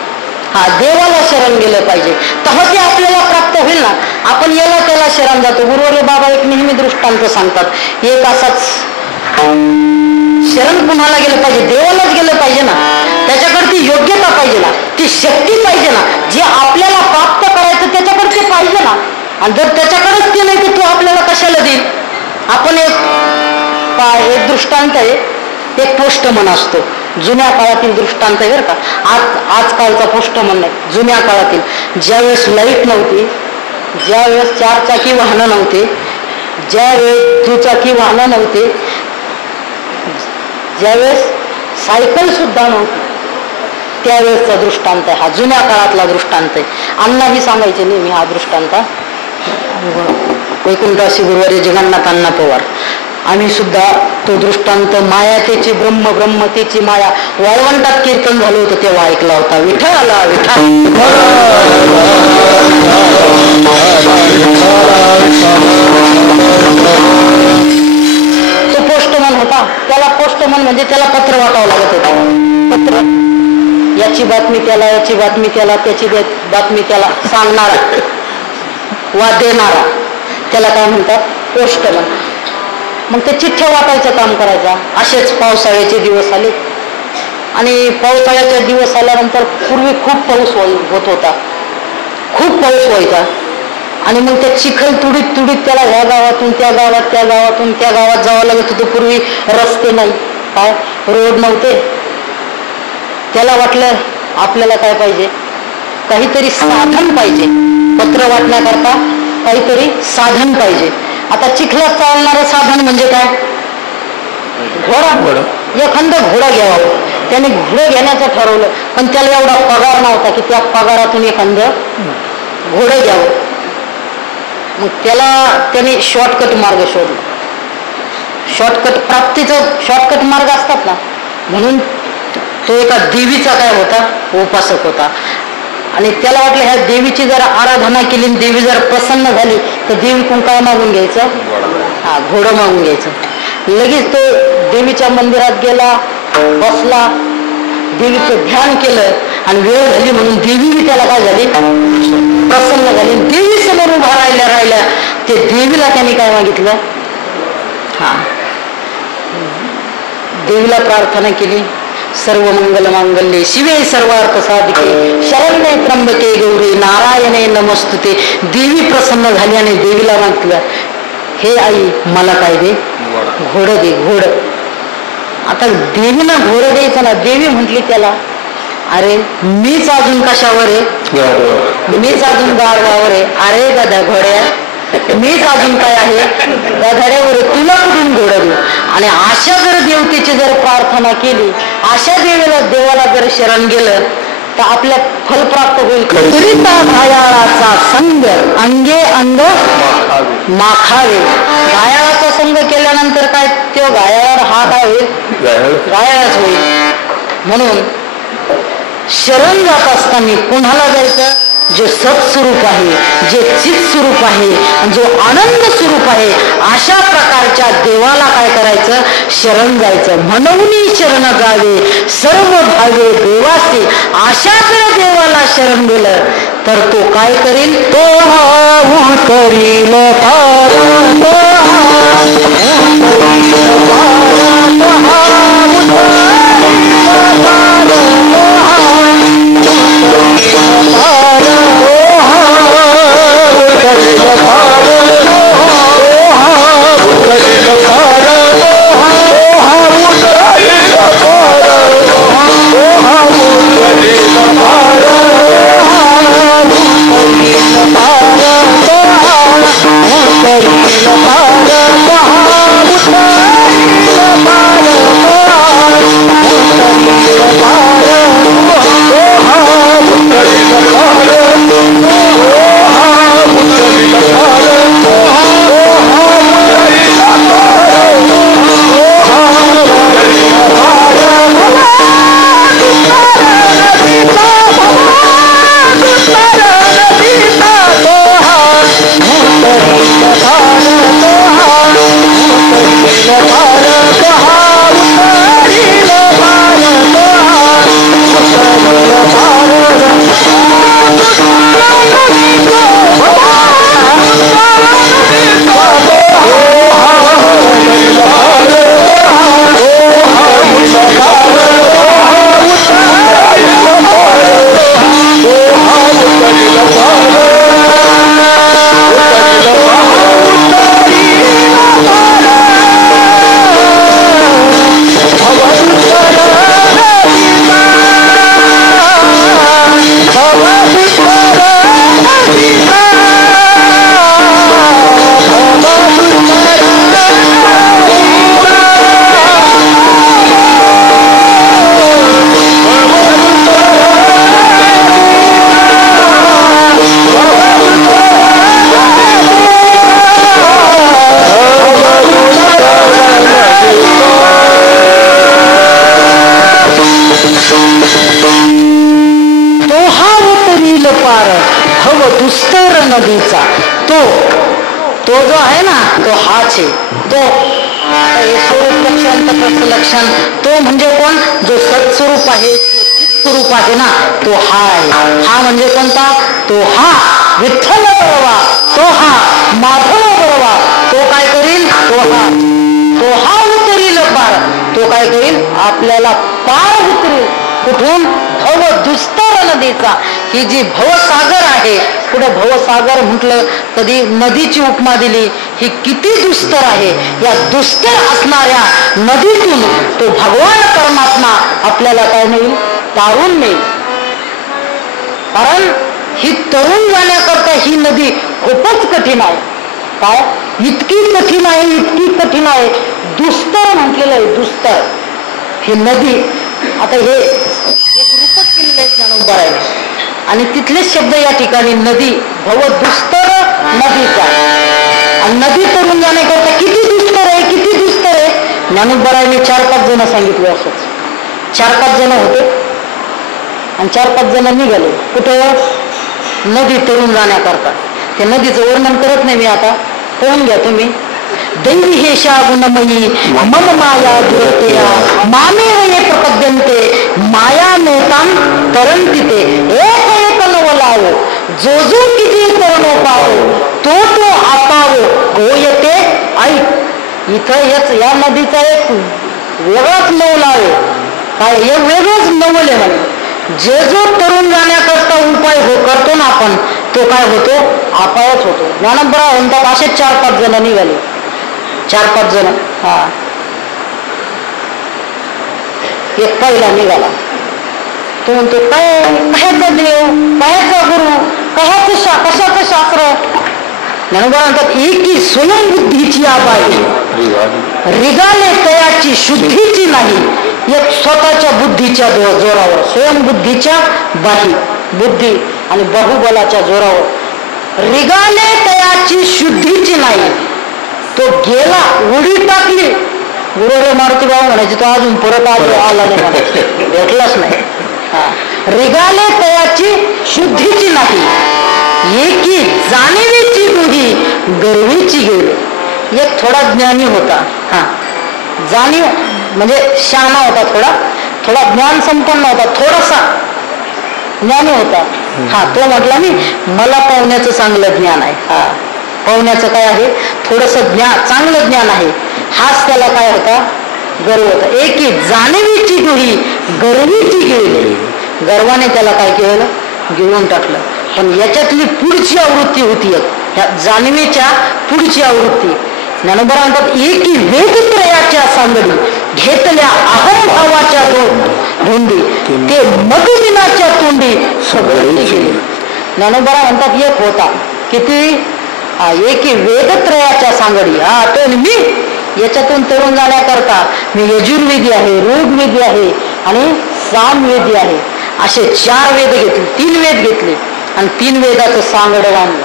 देवाला शरण गेलं पाहिजे, तेव्हा ते आपल्याला प्राप्त होईल ना. आपण याला त्याला शरण जातो. गुरुवर्य बाबा एक नेहमी दृष्टांत सांगतात. एक असाच शरण कुणाला गेलं पाहिजे? देवालाच गेलं पाहिजे ना. त्याच्याकडे ती योग्यता पाहिजे ना, ती शक्ती पाहिजे ना, जे आपल्याला प्राप्त करायचं त्याच्याकडे ते पाहिजे ना. आणि जर त्याच्याकडेच ते नाही तर तो आपल्याला कशाला देईल? आपण एक दृष्टांत आहे, एक पोस्टमन असतो. जुन्या काळातील दृष्टांत आहे बरं का. आजकालचा पोस्टमन नाही, जुन्या काळातील. ज्यावेळेस लाईट नव्हती, ज्यावेळेस 4 चाकी वाहनं नव्हते, ज्यावेळेस दुचाकी वाहनं नव्हते, ज्यावेळेस सायकल सुद्धा नव्हती, त्यावेळेसचा दृष्टांत आहे हा. जुन्या काळातला दृष्टांत आहे. अण्णाही सांगायचे नेहमी हा दृष्टांत. वैकुंठासी गुरुवारी जगन्नाथ अण्णा पवार. आम्ही सुद्धा तो दृष्टांत माया तेची ब्रह्म, ब्रह्म तेची माया वाळवंटात कीर्तन झालं होतं तेव्हा ऐकला होता. विठ्ठला विठ्ठल. तो पोस्टमन होता. त्याला पोस्टमन म्हणजे त्याला पत्र वाटावं लागत होतं. पत्र, याची बातमी त्याला, याची बातमी त्याला, त्याची बातमी त्याला सांगणारा वा देणारा, त्याला काय म्हणतात? पोस्टमन. मग ते चिठ्ठ्या वाटायचं काम करायचा. असेच पावसाळ्याचे दिवस आले आणि पावसाळ्याचे दिवस आल्यानंतर पूर्वी खूप पाऊस होत होता, खूप पाऊस व्हायचा. आणि मग त्या चिखल तुडीत तुडीत त्याला ह्या गावातून त्या गावात, त्या गावातून त्या गावात जावं लागत होतं. पूर्वी रस्ते नाही, काय रोड नव्हते. त्याला वाटलं आपल्याला काय पाहिजे? काहीतरी साधन पाहिजे. पत्र वाटण्याकरता काहीतरी साधन पाहिजे. आता चिखलात चालणारं साधन म्हणजे काय? घोडा. एखादा घोडा घ्यावा. त्याने घोडं घेण्याचं ठरवलं, पण त्याला एवढा पगार नव्हता की त्या पगारातून एखादं घोडं घ्यावं. मग त्याने शॉर्टकट मार्ग शोधला. शॉर्टकट प्राप्तीचं शॉर्टकट मार्ग असतात ना, म्हणून तो एका देवीचा काय होता? उपासक होता. आणि त्याला वाटलं ह्या देवीची जर आराधना केली, देवी जर प्रसन्न झाली तर देवीकडून काय मागून घ्यायचं? हा, घोडं मागून घ्यायचं. लगेच तो देवीच्या मंदिरात गेला, बसला, देवीचं ध्यान केलं आणि वेळ झाली म्हणून देवी त्याला काय झाली? प्रसन्न झाली. देवी समोर उभा राहिल्या ते देवीला त्याने काय मागितलं? हा, देवीला प्रार्थना केली. सर्व मंगल मांगल्ये शिवे सर्वार्थ साधिके शरण्ये त्र्यंबके गौरी नारायणे नमस्तुते. देवी प्रसन्न झाली आणि देवीला मागितलं, हे आई मला काय दे? घोडं दे, घोडं. आता देवीला घोडं द्यायचं ना. देवी म्हटली त्याला, अरे मीच अजून कशावर आहे? मीच अजून गाढवावर आहे. अरे दादा घोड्या, मीच अजून काय आहे? गाढ्यावर. तुला कुठून घोडं देऊ? आणि अशा जर देवतेची जर प्रार्थना केली, अशा देवाला जर शरण गेलं तर आपल्या फल प्राप्त होईल. करिता घायाळाचा संग अंगे अंग माखावे. घायाळाचा संग केल्यानंतर काय? तो घायाळ हा काय होईल? घायाळच होईल. म्हणून शरण जात असताना कुणाला जायचं? जे सत्स्वरूप आहे, जे चित स्वरूप आहे, जो आनंद स्वरूप आहे, अशा प्रकारच्या देवाला काय करायचं? शरण जायचं. म्हणून शरण जावे सर्व भावे देवाचे. अशा जर देवाला शरण गेलं तर तो काय करील? तो करील पार, Para अंतकरणाचं लक्षण तो म्हणजे कोण? जो सत्स्वरूप आहे, स्वरूप आहे ना, तो हा आहे. हा म्हणजे कोणता? तो हा विठ्ठल बरोवा, तो हा माधव बरोवा. तो काय करील? तो हा उतरील पार. तो काय करील? आपल्याला पार उतरील. कुठून? भव दुस्तर नदीचा. ही जी भवसागर आहे, पुढं भवसागर म्हटलं, कधी नदीची उपमा दिली. ही किती दुस्तर आहे. या दुस्तर असणाऱ्या नदीतून तो भगवान परमात्मा आपल्याला काय नेईल? तारून नेईल. कारण ही तरुण जाण्याकरता ही नदी खूपच कठीण आहे. काय? इतकी कठीण आहे, इतकी कठीण आहे. दुस्तर म्हटलेलं आहे, दुस्तर ही नदी. आता हे एक रूपक केलेलं आहे ज्ञानोबा आहे आणि तिथलेच शब्द या ठिकाणी नदी भव दुस्तर नदीचा. आणि नदी तरुण जाण्याकरता किती दुस्तर आहे, किती दुस्तर आहे. ज्ञानोबरायने 4-5 जण सांगितले. असंच 4-5 जण होते आणि 4-5 जण निघाले. कुठं? नदी तरुण जाण्याकरता. त्या नदीचं वर्णन करत नाही मी आता, पाहून घ्या तुम्ही. दैवी हेशा गुणमयी मम माया दुरतया मामे वये प्रपद्यन्ते माया नेताम तरंतिते एक एक नवलावो जो जो किती तरुणो पावो तो तो आपावो गोयते ऐक. इथं या नदीचा एक वेगळाच नवल आहे. काय? हे वेगळंच नवल आहे म्हणे. जे जो तरुण जाण्याकरता उपाय करतो ना आपण, तो काय होतो? अपायच होतो. ज्ञानोबा म्हणतात असे 4-5 जण निघाले. 4-5 जण. हा, एक पहिला निघाला. तो म्हणतो काय? कशाचा देव, कशाचा गुरु, कशाचं शास्त्र? ज्ञानोबा म्हणतात एकी स्वयंबुद्धीची आबाई रिगाले तयाची शुद्धीची नाही. एक स्वतःच्या बुद्धीच्या जोरावर, स्वयंबुद्धीच्या बाही बुद्धी आणि बाहुबलाच्या जोरावर रिगाले तयाची शुद्धीची नाही. तो गेला, उडी टाकली. गुरुरे मारुती बाबा म्हणायची, तो अजून परत आला नाही, भेटलाच नाही. रिगाले तयाची शुद्धीची नाही. एकी जाणीवीची बुद्धी गर्वीची गेली. एक थोडा ज्ञानी होता. हा, जाणीव म्हणजे शहाणा होता, थोडा ज्ञान संपन्न होता, थोडासा ज्ञानी होता. हा, तो म्हटला मी मला पाहुण्याचं चांगलं ज्ञान आहे. हा, पाहुण्याचं काय आहे? थोडंसं चांगलं ज्ञान आहे. हाच त्याला काय होता? गर्व होता. एकी जाणीवीची गुढी गर्वीची गेली. गर्वाने त्याला काय केलं? गिळून टाकलं. पण याच्यातली पुढची आवृत्ती होती, या जाणीवीच्या पुढची आवृत्ती. ज्ञानोबा म्हणतात एकी वेदत्रयाच्या सांगडी घेतल्या अहंभावाच्या धोंडी ते मधुमिनाच्या तोंडी सगळी गेली. ज्ञानोबा म्हणतात एक होता किती? एकी वेदत्रयाच्या सांगडी. हा, तो मी याच्यातून तरुण जाण्याकरता मी यजुर्वेदी आहे, ऋग्वेदी आहे आणि सामवेदी आहे. असे 4 वेद घेतले, 3 वेद घेतले आणि 3 वेदाचं सांगड बांधलं.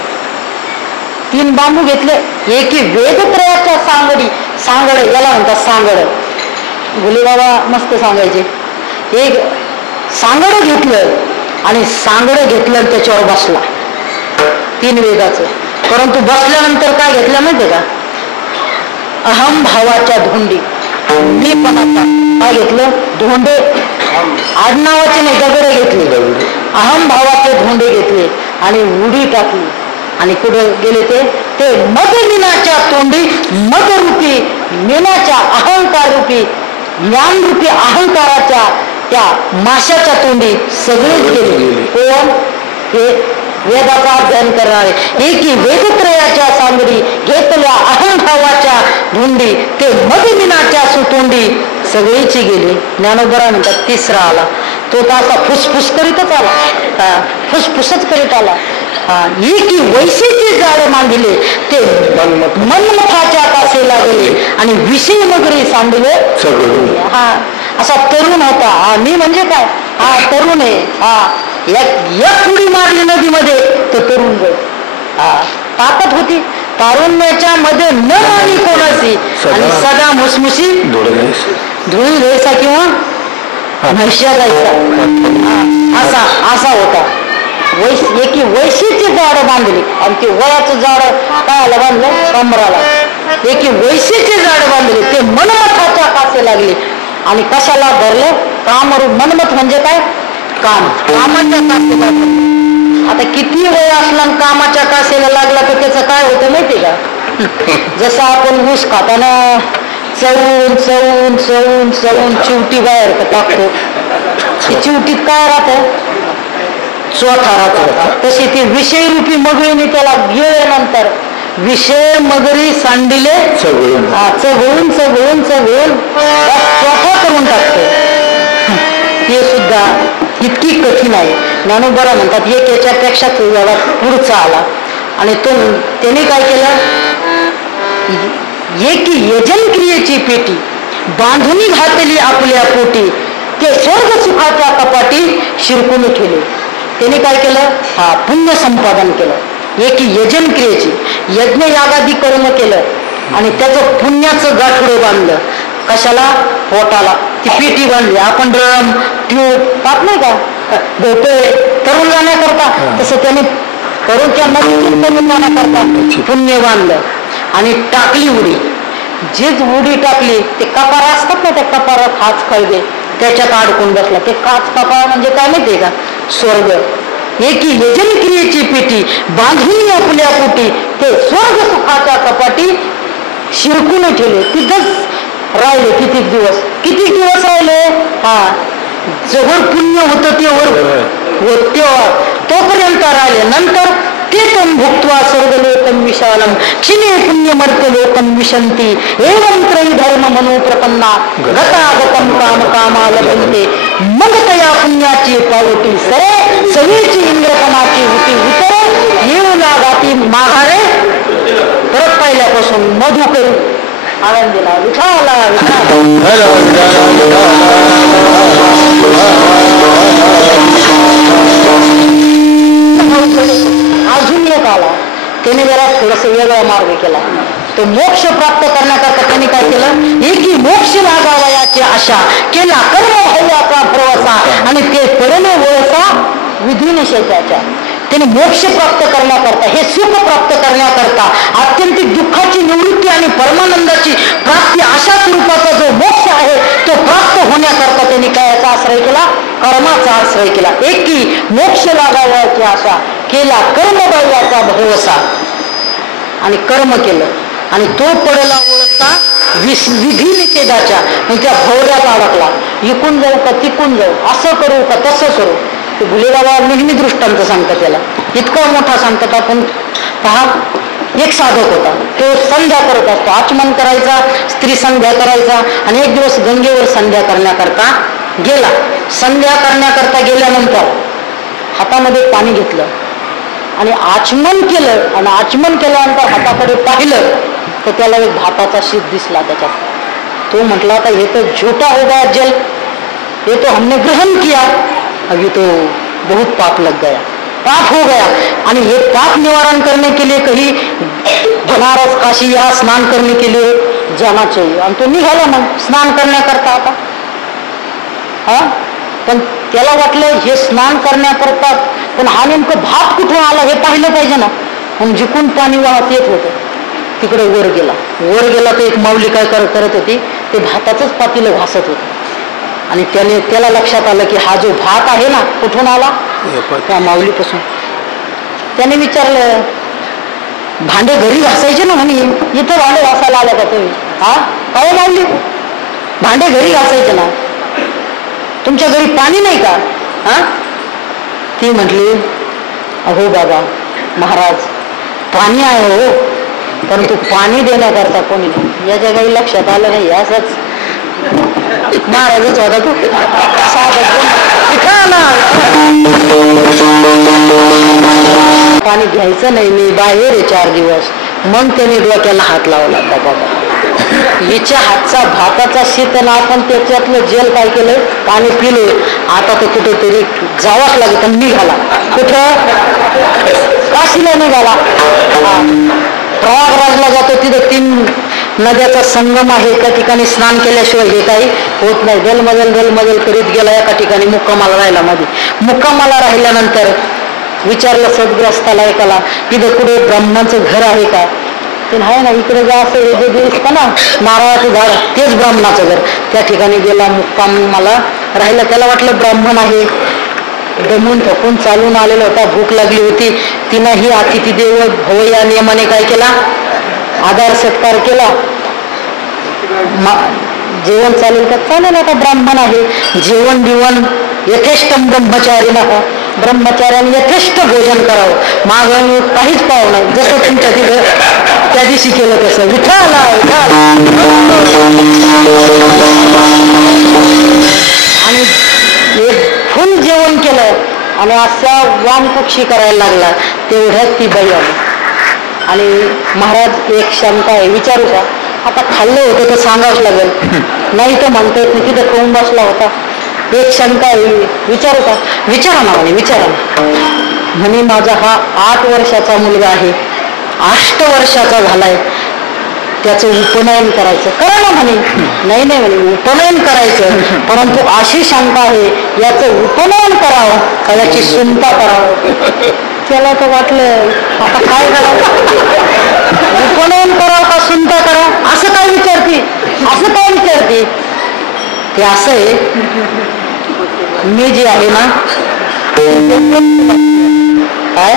3 बांबू घेतले. एकी वेदत्रयाच्या सांगड याला म्हणतात सांगड. गुले बाबा मस्त सांगायचे. एक सांगड घेतलं आणि सांगड घेतलं आणि त्याच्यावर बसला 3 वेदाचं. परंतु बसल्यानंतर काय घेतलं माहितीये का? अहम भावाच्या धोंडी, मी पणाचा काय घेतलं? धोंडे. आडनावाचे नाही, दगडे घेतले. अहम भावाचे धोंडे घेतले आणि उडी टाकली. आणि कुठं गेले ते मदमिनाच्या तोंडी, मदरूपी मीनाच्या अहंकार रूपी ज्ञानरूपी अहंकाराच्या त्या माशाच्या तोंडी सगळेच गेले. कोण? हे वेदाचा अध्ययन करणारे. एकी वेदत्रयाच्या सांगडी घेतल्या अहंभावाच्या धोंडी ते मदमिनाच्या सुतोंडी सगळीची गेली. ज्ञानोबा म्हणतात 3रा आला. तो तर असा फुसफुस करीतच आला, फुसफुसच करीत आला. एकी वैशिष्ट्य जाळे मांडले ते मनमथाच्या कासेला गेले आणि विषय मगरी सांडले. हा, असा तरुण होता. हा, मी म्हणजे काय? हा, तरुण आहे. हा, एक उडी मारली नदीमध्ये तर तरुण गळ. हा, ताकद होती तारुण्याच्या मध्ये न मानी कोणाची आणि सदा मुसमुशी धुळी घ्यायचा किंवा म्हैशा जायचा. असा होता. एकी वैशीचे झाड बांधली आणि ते वयाचं झाड काय बांधलं? कमराला. एकी वैशीचे झाड बांधले ते मनमथाच्या कासेला आणि कशाला धरलं? कामरूप. मनमत म्हणजे काय? काम. कामाच्या कासेला. आता किती वेळ असला कामाच्या कासेला लागला तर त्याचं काय होतं माहितीये का? जसं आपण ऊस खाताना चवून चवून चवून चवून चिवटी बाहेर टाकतो, चिवटीत काय राहतं? चोथा राहतो. तशी ती विषय रूपी मगरीने त्याला गेल्यानंतर विषय मगरी सांडिले चघळून चघळून चघळून चघळून चोथा करून टाकतो. ते सुद्धा इतकी कठीण आहे. ज्ञानोबा म्हणतात एक याच्यापेक्षा एवढा पुढचा आला आणि त्याने काय केलं? एक यजन क्रियेची पेटी बांधून घातली आपल्या पोटी, ते स्वर्ग सुखाच्या कपाटी शिरकून ठेवले. त्याने काय केलं? पुण्य संपादन केलं. एक यजन क्रियेची, यज्ञ यागादी कर्म केलं आणि त्याचं पुण्याचं गाठोडं बांधलं. कशाला? पोटाला. ती पेटी बांधली. आपण ड्रम ट्यूब पाहत नाही का? भोपळे तरुण जाण्याकरता, तसं त्याने तरुणच्या नवीन तरुण जाण्याकरता पुण्य बांधलं आणि टाकली उडी. जीच उडी टाकली ते कपारा असतात ना, त्या कपारा खाच कळगे त्याच्यात अडकून बसला. ते काच कपारा म्हणजे काय माहितीये का? स्वर्ग. एकी यजन क्रियेची पेटी बांधून आपल्या पोटी, ते स्वर्ग सुखाच्या कपाटी शिरकून ठेवले. तिथंच राहिले किती दिवस राहिले. जवळ पुण्य होतं तेव्हा तोपर्यंत राहिले. नंतर ते तम भुक्त्वा स्वर्गलोकम विशालम क्षिणे पुण्यमर्त लोकम विशंती एवं त्रयी धर्म मनोप्रपन्ना गतागतम काम कामालभन्ते. मग तया पुण्याची पावटी सरे सवेची इंद्रपणाची होती उतरे येऊ लागाती माघारे. परत पहिल्यापासून मधु करू आनंदीला विठाला अजून एक आला. त्याने जरा थोडस वेगळा मार्ग केला. तो मोक्ष प्राप्त करण्याकरता त्याने काय केलं? एकी मोक्ष लागावा याची आशा केला कर्म भावाचा भरवसा आणि ते पडणे वळसा विधिनिषेधाच्या. त्याने मोक्ष प्राप्त करण्याकरता, हे सुख प्राप्त करण्याकरता, आत्यंतिक दुःखाची निवृत्ती आणि परमानंदाची प्राप्ती अशा स्वरूपाचा जो मोक्ष आहे तो प्राप्त होण्याकरता त्यांनी काय याचा आश्रय केला? कर्माचा आश्रय केला. एकी मोक्ष लागावयाची आशा केला कर्मभावाचा भरवसा आणि कर्म केलं आणि तो पडला ओळखता विधी निषेधाच्या. मग त्या भवऱ्यात अडकला. इकून जाऊ का तिकून जाऊ, असं करू का तसं करू. ते भुलेबाबा नेहमी दृष्टांत सांगतात त्याला. इतका मोठा सांगतात. आपण पहा, एक साधक होता. तो संध्या करत असतो. आचमन करायचा, स्त्री संध्या करायचा आणि एक दिवस गंगेवर संध्या करण्याकरता गेला. संध्या करण्याकरता गेल्यानंतर हातामध्ये पाणी घेतलं आणि आचमन केलं आणि आचमन केल्यानंतर हाताकडे पाहिलं तर त्याला एक भाताचा शीत दिसला त्याच्यात. तो म्हटला आता हे तो झूठा हो गया जल, ये तो हमने ग्रहण किया, अभी तो बहुत पाप लग गया, पाप हो गया. आणि ये पाप निवारण करने के लिए कहीं बनारस काशी या स्नान करने के लिए जाना चाहिए. आणि तो निघाला मग स्नान करण्याकरता. आता पण त्याला वाटलं हे स्नान करण्याकरता, पण हा नेमकं भात कुठून आला हे पाहिलं पाहिजे ना. मग जिकून पाणी वाहत येत होतं तिकडे वर गेला तर एक माऊली काय करत होती, ते भाताचंच पातीलं घासत होतं. आणि त्याला लक्षात आलं की हा जो भात आहे ना कुठून आला, त्या माऊलीपासून. त्याने विचारलं, भांडे घरी घासायचे ना म्हणे, इथं भांडे घासायला आलं का तुम्ही? काय माऊली, भांडे घरी घासायचे ना, तुमच्या घरी पाणी नाही का? ती म्हटली, अहो बाबा महाराज पाणी आहे हो, परंतु पाणी देण्याकरता कोणी नाही. याच्या काही लक्षात आलं नाही. असंच महाराजच होता तो पाणी घ्यायचं नाही, मी बाहेर आहे 4 दिवस. मग त्याने डोक्याला हात लावला. बाबा हिच्या हातचा भाताचा शीतला आपण त्याच्यातलं जेल काय केलं, पाणी पिलोय. आता तर कुठेतरी जावाच लागेल. पण निघाला कुठं? काशीला निघाला. प्रयागराजला जातो. तिथं 3 नद्याचा संगम आहे. एका ठिकाणी स्नान केल्याशिवाय हे काही होत नाही. दलमदल करीत गेला. एका ठिकाणी मुक्कामाला राहिला. मुक्कामाला राहिल्यानंतर विचारलं सद्ग्रस्ताला एकाला, तिथं कुठे ब्राह्मणाचं घर आहे का? ते आहे ना इकडे जे असं हे जे दिसतं ना नारळाचं झाड तेच ब्राह्मणाचं घर. त्या ठिकाणी गेला मुक्काम मला राहिला. त्याला वाटलं ब्राह्मण आहे, दमून थकून चालून आलेला होता, भूक लागली होती. तिनंही अतिथी देव भव या नियमाने काय केला, आदर सत्कार केला. जेवण चालेल का, चालेल, आता ब्राह्मण आहे, जेवण बिवण यथेष्ट ब्रह्मचारी नका, ब्रह्मचार्याने यथेष्ट भोजन करावं, मागणी काहीच पाहू नाही. जसं तुमच्या तिथं त्या दिवशी केलं तसं विठाला आणि एक फुल जेवण केलं आणि असा वामकुक्षी करायला लागला. तेवढ्यात ती बाई आली आणि महाराज एक शंका आहे, विचारू का? आता खाल्लं होतं तर सांगावंच लागेल, नाही तर म्हणता येत नाही, तिथं खाऊन बसला होता. एक शंका आहे, विचारू का? विचारा ना म्हणे, विचारा ना म्हणे. माझा हा 8 वर्षाचा मुलगा आहे, 8 वर्षाचा झालाय, त्याचं उपनयन करायचं. करा ना म्हणे. नाही नाही म्हणे, उपनयन करायचं, परंतु अशी शंका आहे, याचं उपनयन करावं का याची सुनता करावं. त्याला तर वाटलं आता काय करावं, उपनयन करावं का सुनता करावं, असं काय विचारते, असं काय विचारते. ते असं आहे, मी जी आहे ना काय,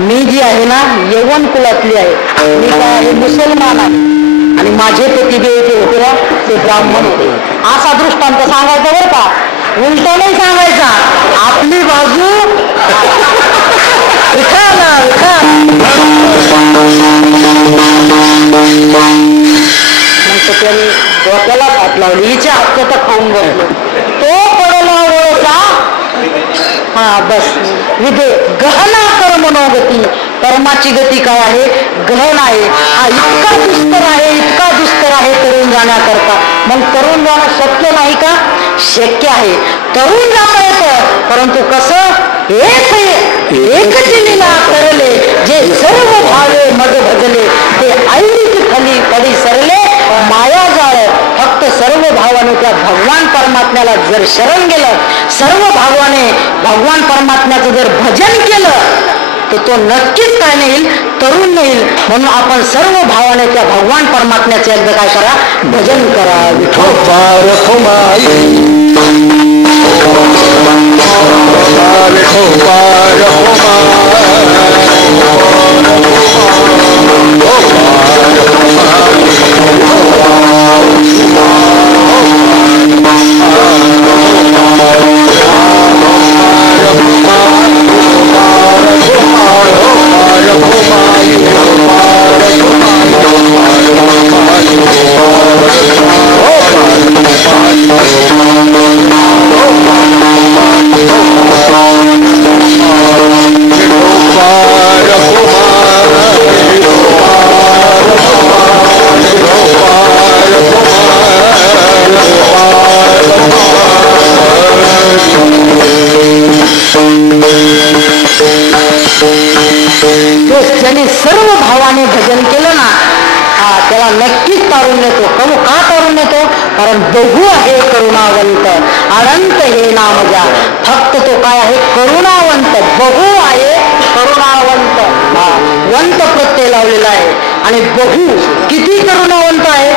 मी जी आहे ना यवन कुलातली आहे, मी काय आहे मुसलमान आहे आणि माझे पतिदेव जे होते ना ते ब्राह्मण होते. असा दृष्टांत सांगायचा बरं का, उलटा नाही सांगायचा. आपली बाजू मग त्याने डोक्याला हात लावली, हिच्या हात तर खाऊन बसलो. तो पडला ओळखा, हा बस विधे गहना कर्म मनोगती, कर्माची गती काय आहे, गहन आहे. हा इतका दुस्तर आहे, इतका दुस्तर आहे तरुण जाण्याकरता. मग तरुण जाणं शक्य नाही का? शक्य आहे, तरुण जाता येतं, परंतु कसं, एकच लीला करले, जे सर्व भावे मज भजले, ते ऐरिक खाली कधी सरले माया जाळ. फक्त सर्व भावाने त्या भगवान परमात्म्याला जर शरण गेलं, सर्व भावाने भगवान परमात्म्याचं जर भजन केलं तर तो नक्कीच काय नाही, तरुण नाही. म्हणून आपण सर्व भावाने त्या भगवान परमात्म्याचं एकदा काय करा, भजन करा. ज्याने सर्व भावाने भजन केलं ना, त्याला नक्कीच तारून येतो. का तारून येतो? कारण बहु आहे करुणावंत, अनंत हे नाम जा. फक्त तो काय आहे, करुणावंत. बहु आहे करुणावंत, वंत प्रत्यय लावलेला आहे. आणि बहु किती करुणावंत आहे,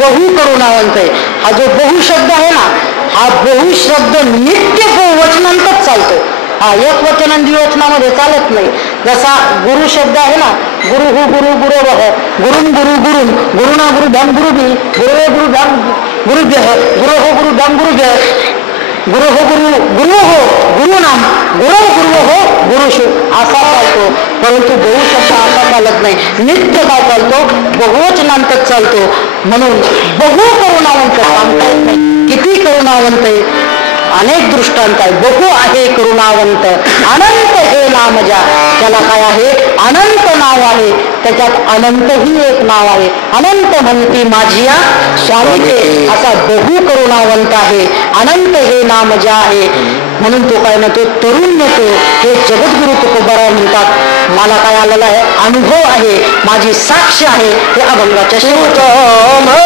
बहु करुणावंत आहे. हा जो बहु शब्द आहे ना, हा बहु शब्द नित्य बहुवचनांतच चालतो. हा एक वचन द्विवचनामध्ये चालत नाही. जसा गुरु शब्द आहे ना, गुरु हु गुरु गुरव, गुरुन गुरु गुरुन, गुरुना गुरु धम गुरुभी, गुरुवे गुरु धम गुरुभ्य, गुरु हो गुरु धम गुरुभ्य, गुरु हो गुरु गुरु हो गुरु नाम, गुरु गुरु हो गुरुशु, असा चालतो. परंतु बहु शब्द असा चालत नाही, नित्य काय चालतो, बहुवचनांतच चालतो. म्हणून बहु करुणावंत सांगता येत नाही. किती करुणावंत आहे, अनेक दृष्टांत आहे. बहु आहे करुणावंत, अनंत हे नाम जा. त्याला काय आहे, अनंत नाव आहे. त्याच्यात अनंत ही एक नाव आहे. अनंत म्हणती माझिया स्वामी ते, असा बहु करुणावंत आहे. अनंत हे नाम जा आहे. म्हणून तो काय म्हणतो, तरुण नेतो. हे जगद्गुरु तुकोबाराय म्हणतात. मला काय आलेला आहे, अनुभव आहे, माझी साक्ष आहे. हे अभंगाच्या शेवट Oh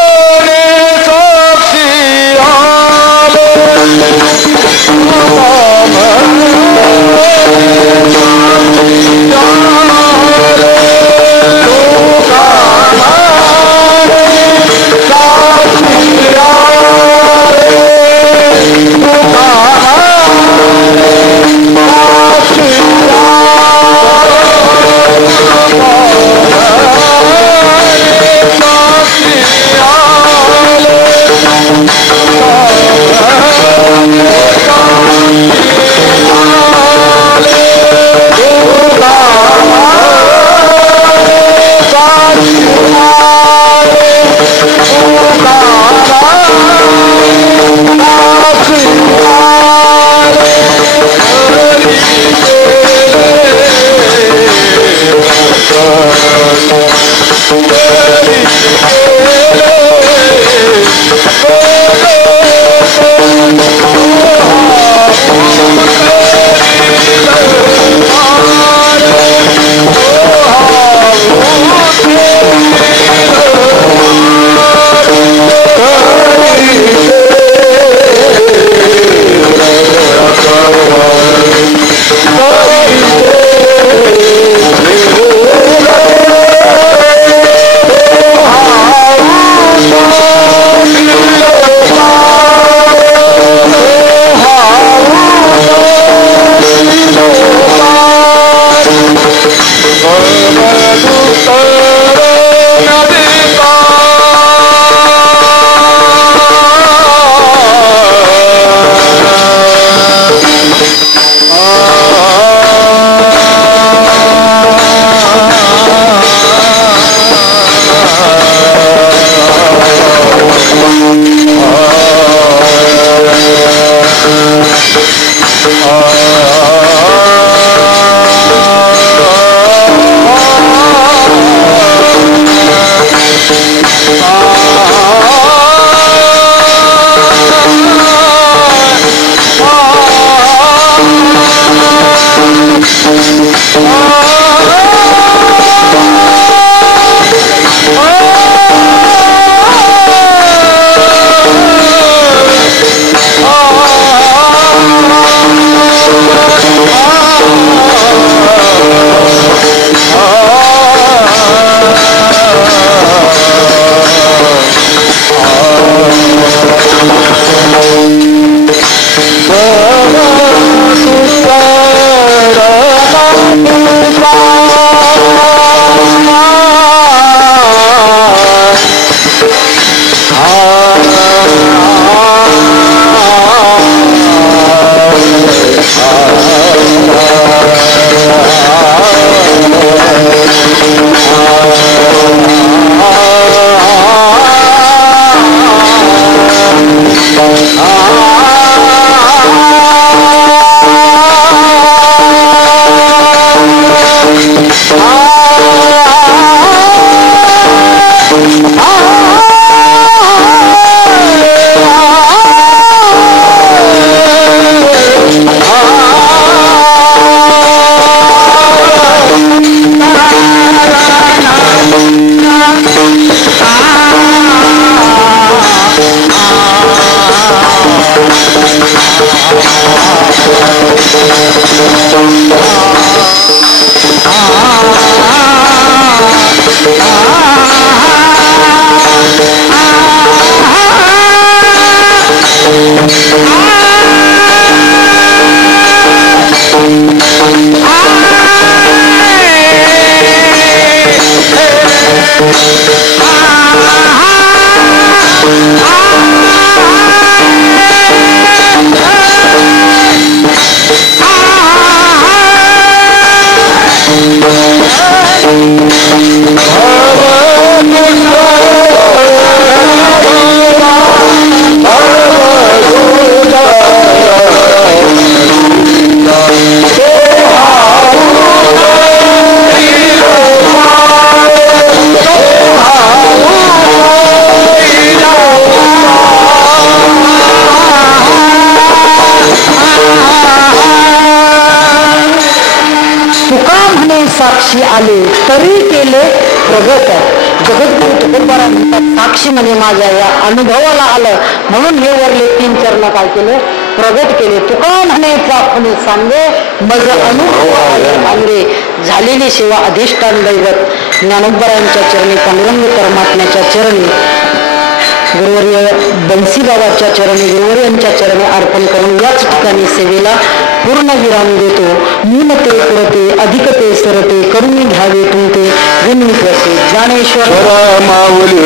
साक्षी आले तरी केले प्रगत. जगद्गुरु तुकोबाराय म्हणतात साक्षी म्हणजे माझ्या या अनुभवाला आलं म्हणून हे वरले 3 चरण काय केले प्रगट केले. तुका म्हणे प्राप्त सांगे मज अनुभव अंगे. झालेली सेवा अधिष्ठान दैवत ज्ञानोबरायांच्या चरणी पांडुरंग परमात्म्याच्या चरणी गुरुवर्य बंसी बाबाच्या चरणी गुरुवर्यांच्या चरणी अर्पण करून याच ठिकाणी सेवेला पूर्ण विराम देतो. न्यूनते पुरते अधिकते सरते करून घ्यावे तुमते विनीत असे ज्ञानेश्वर माऊली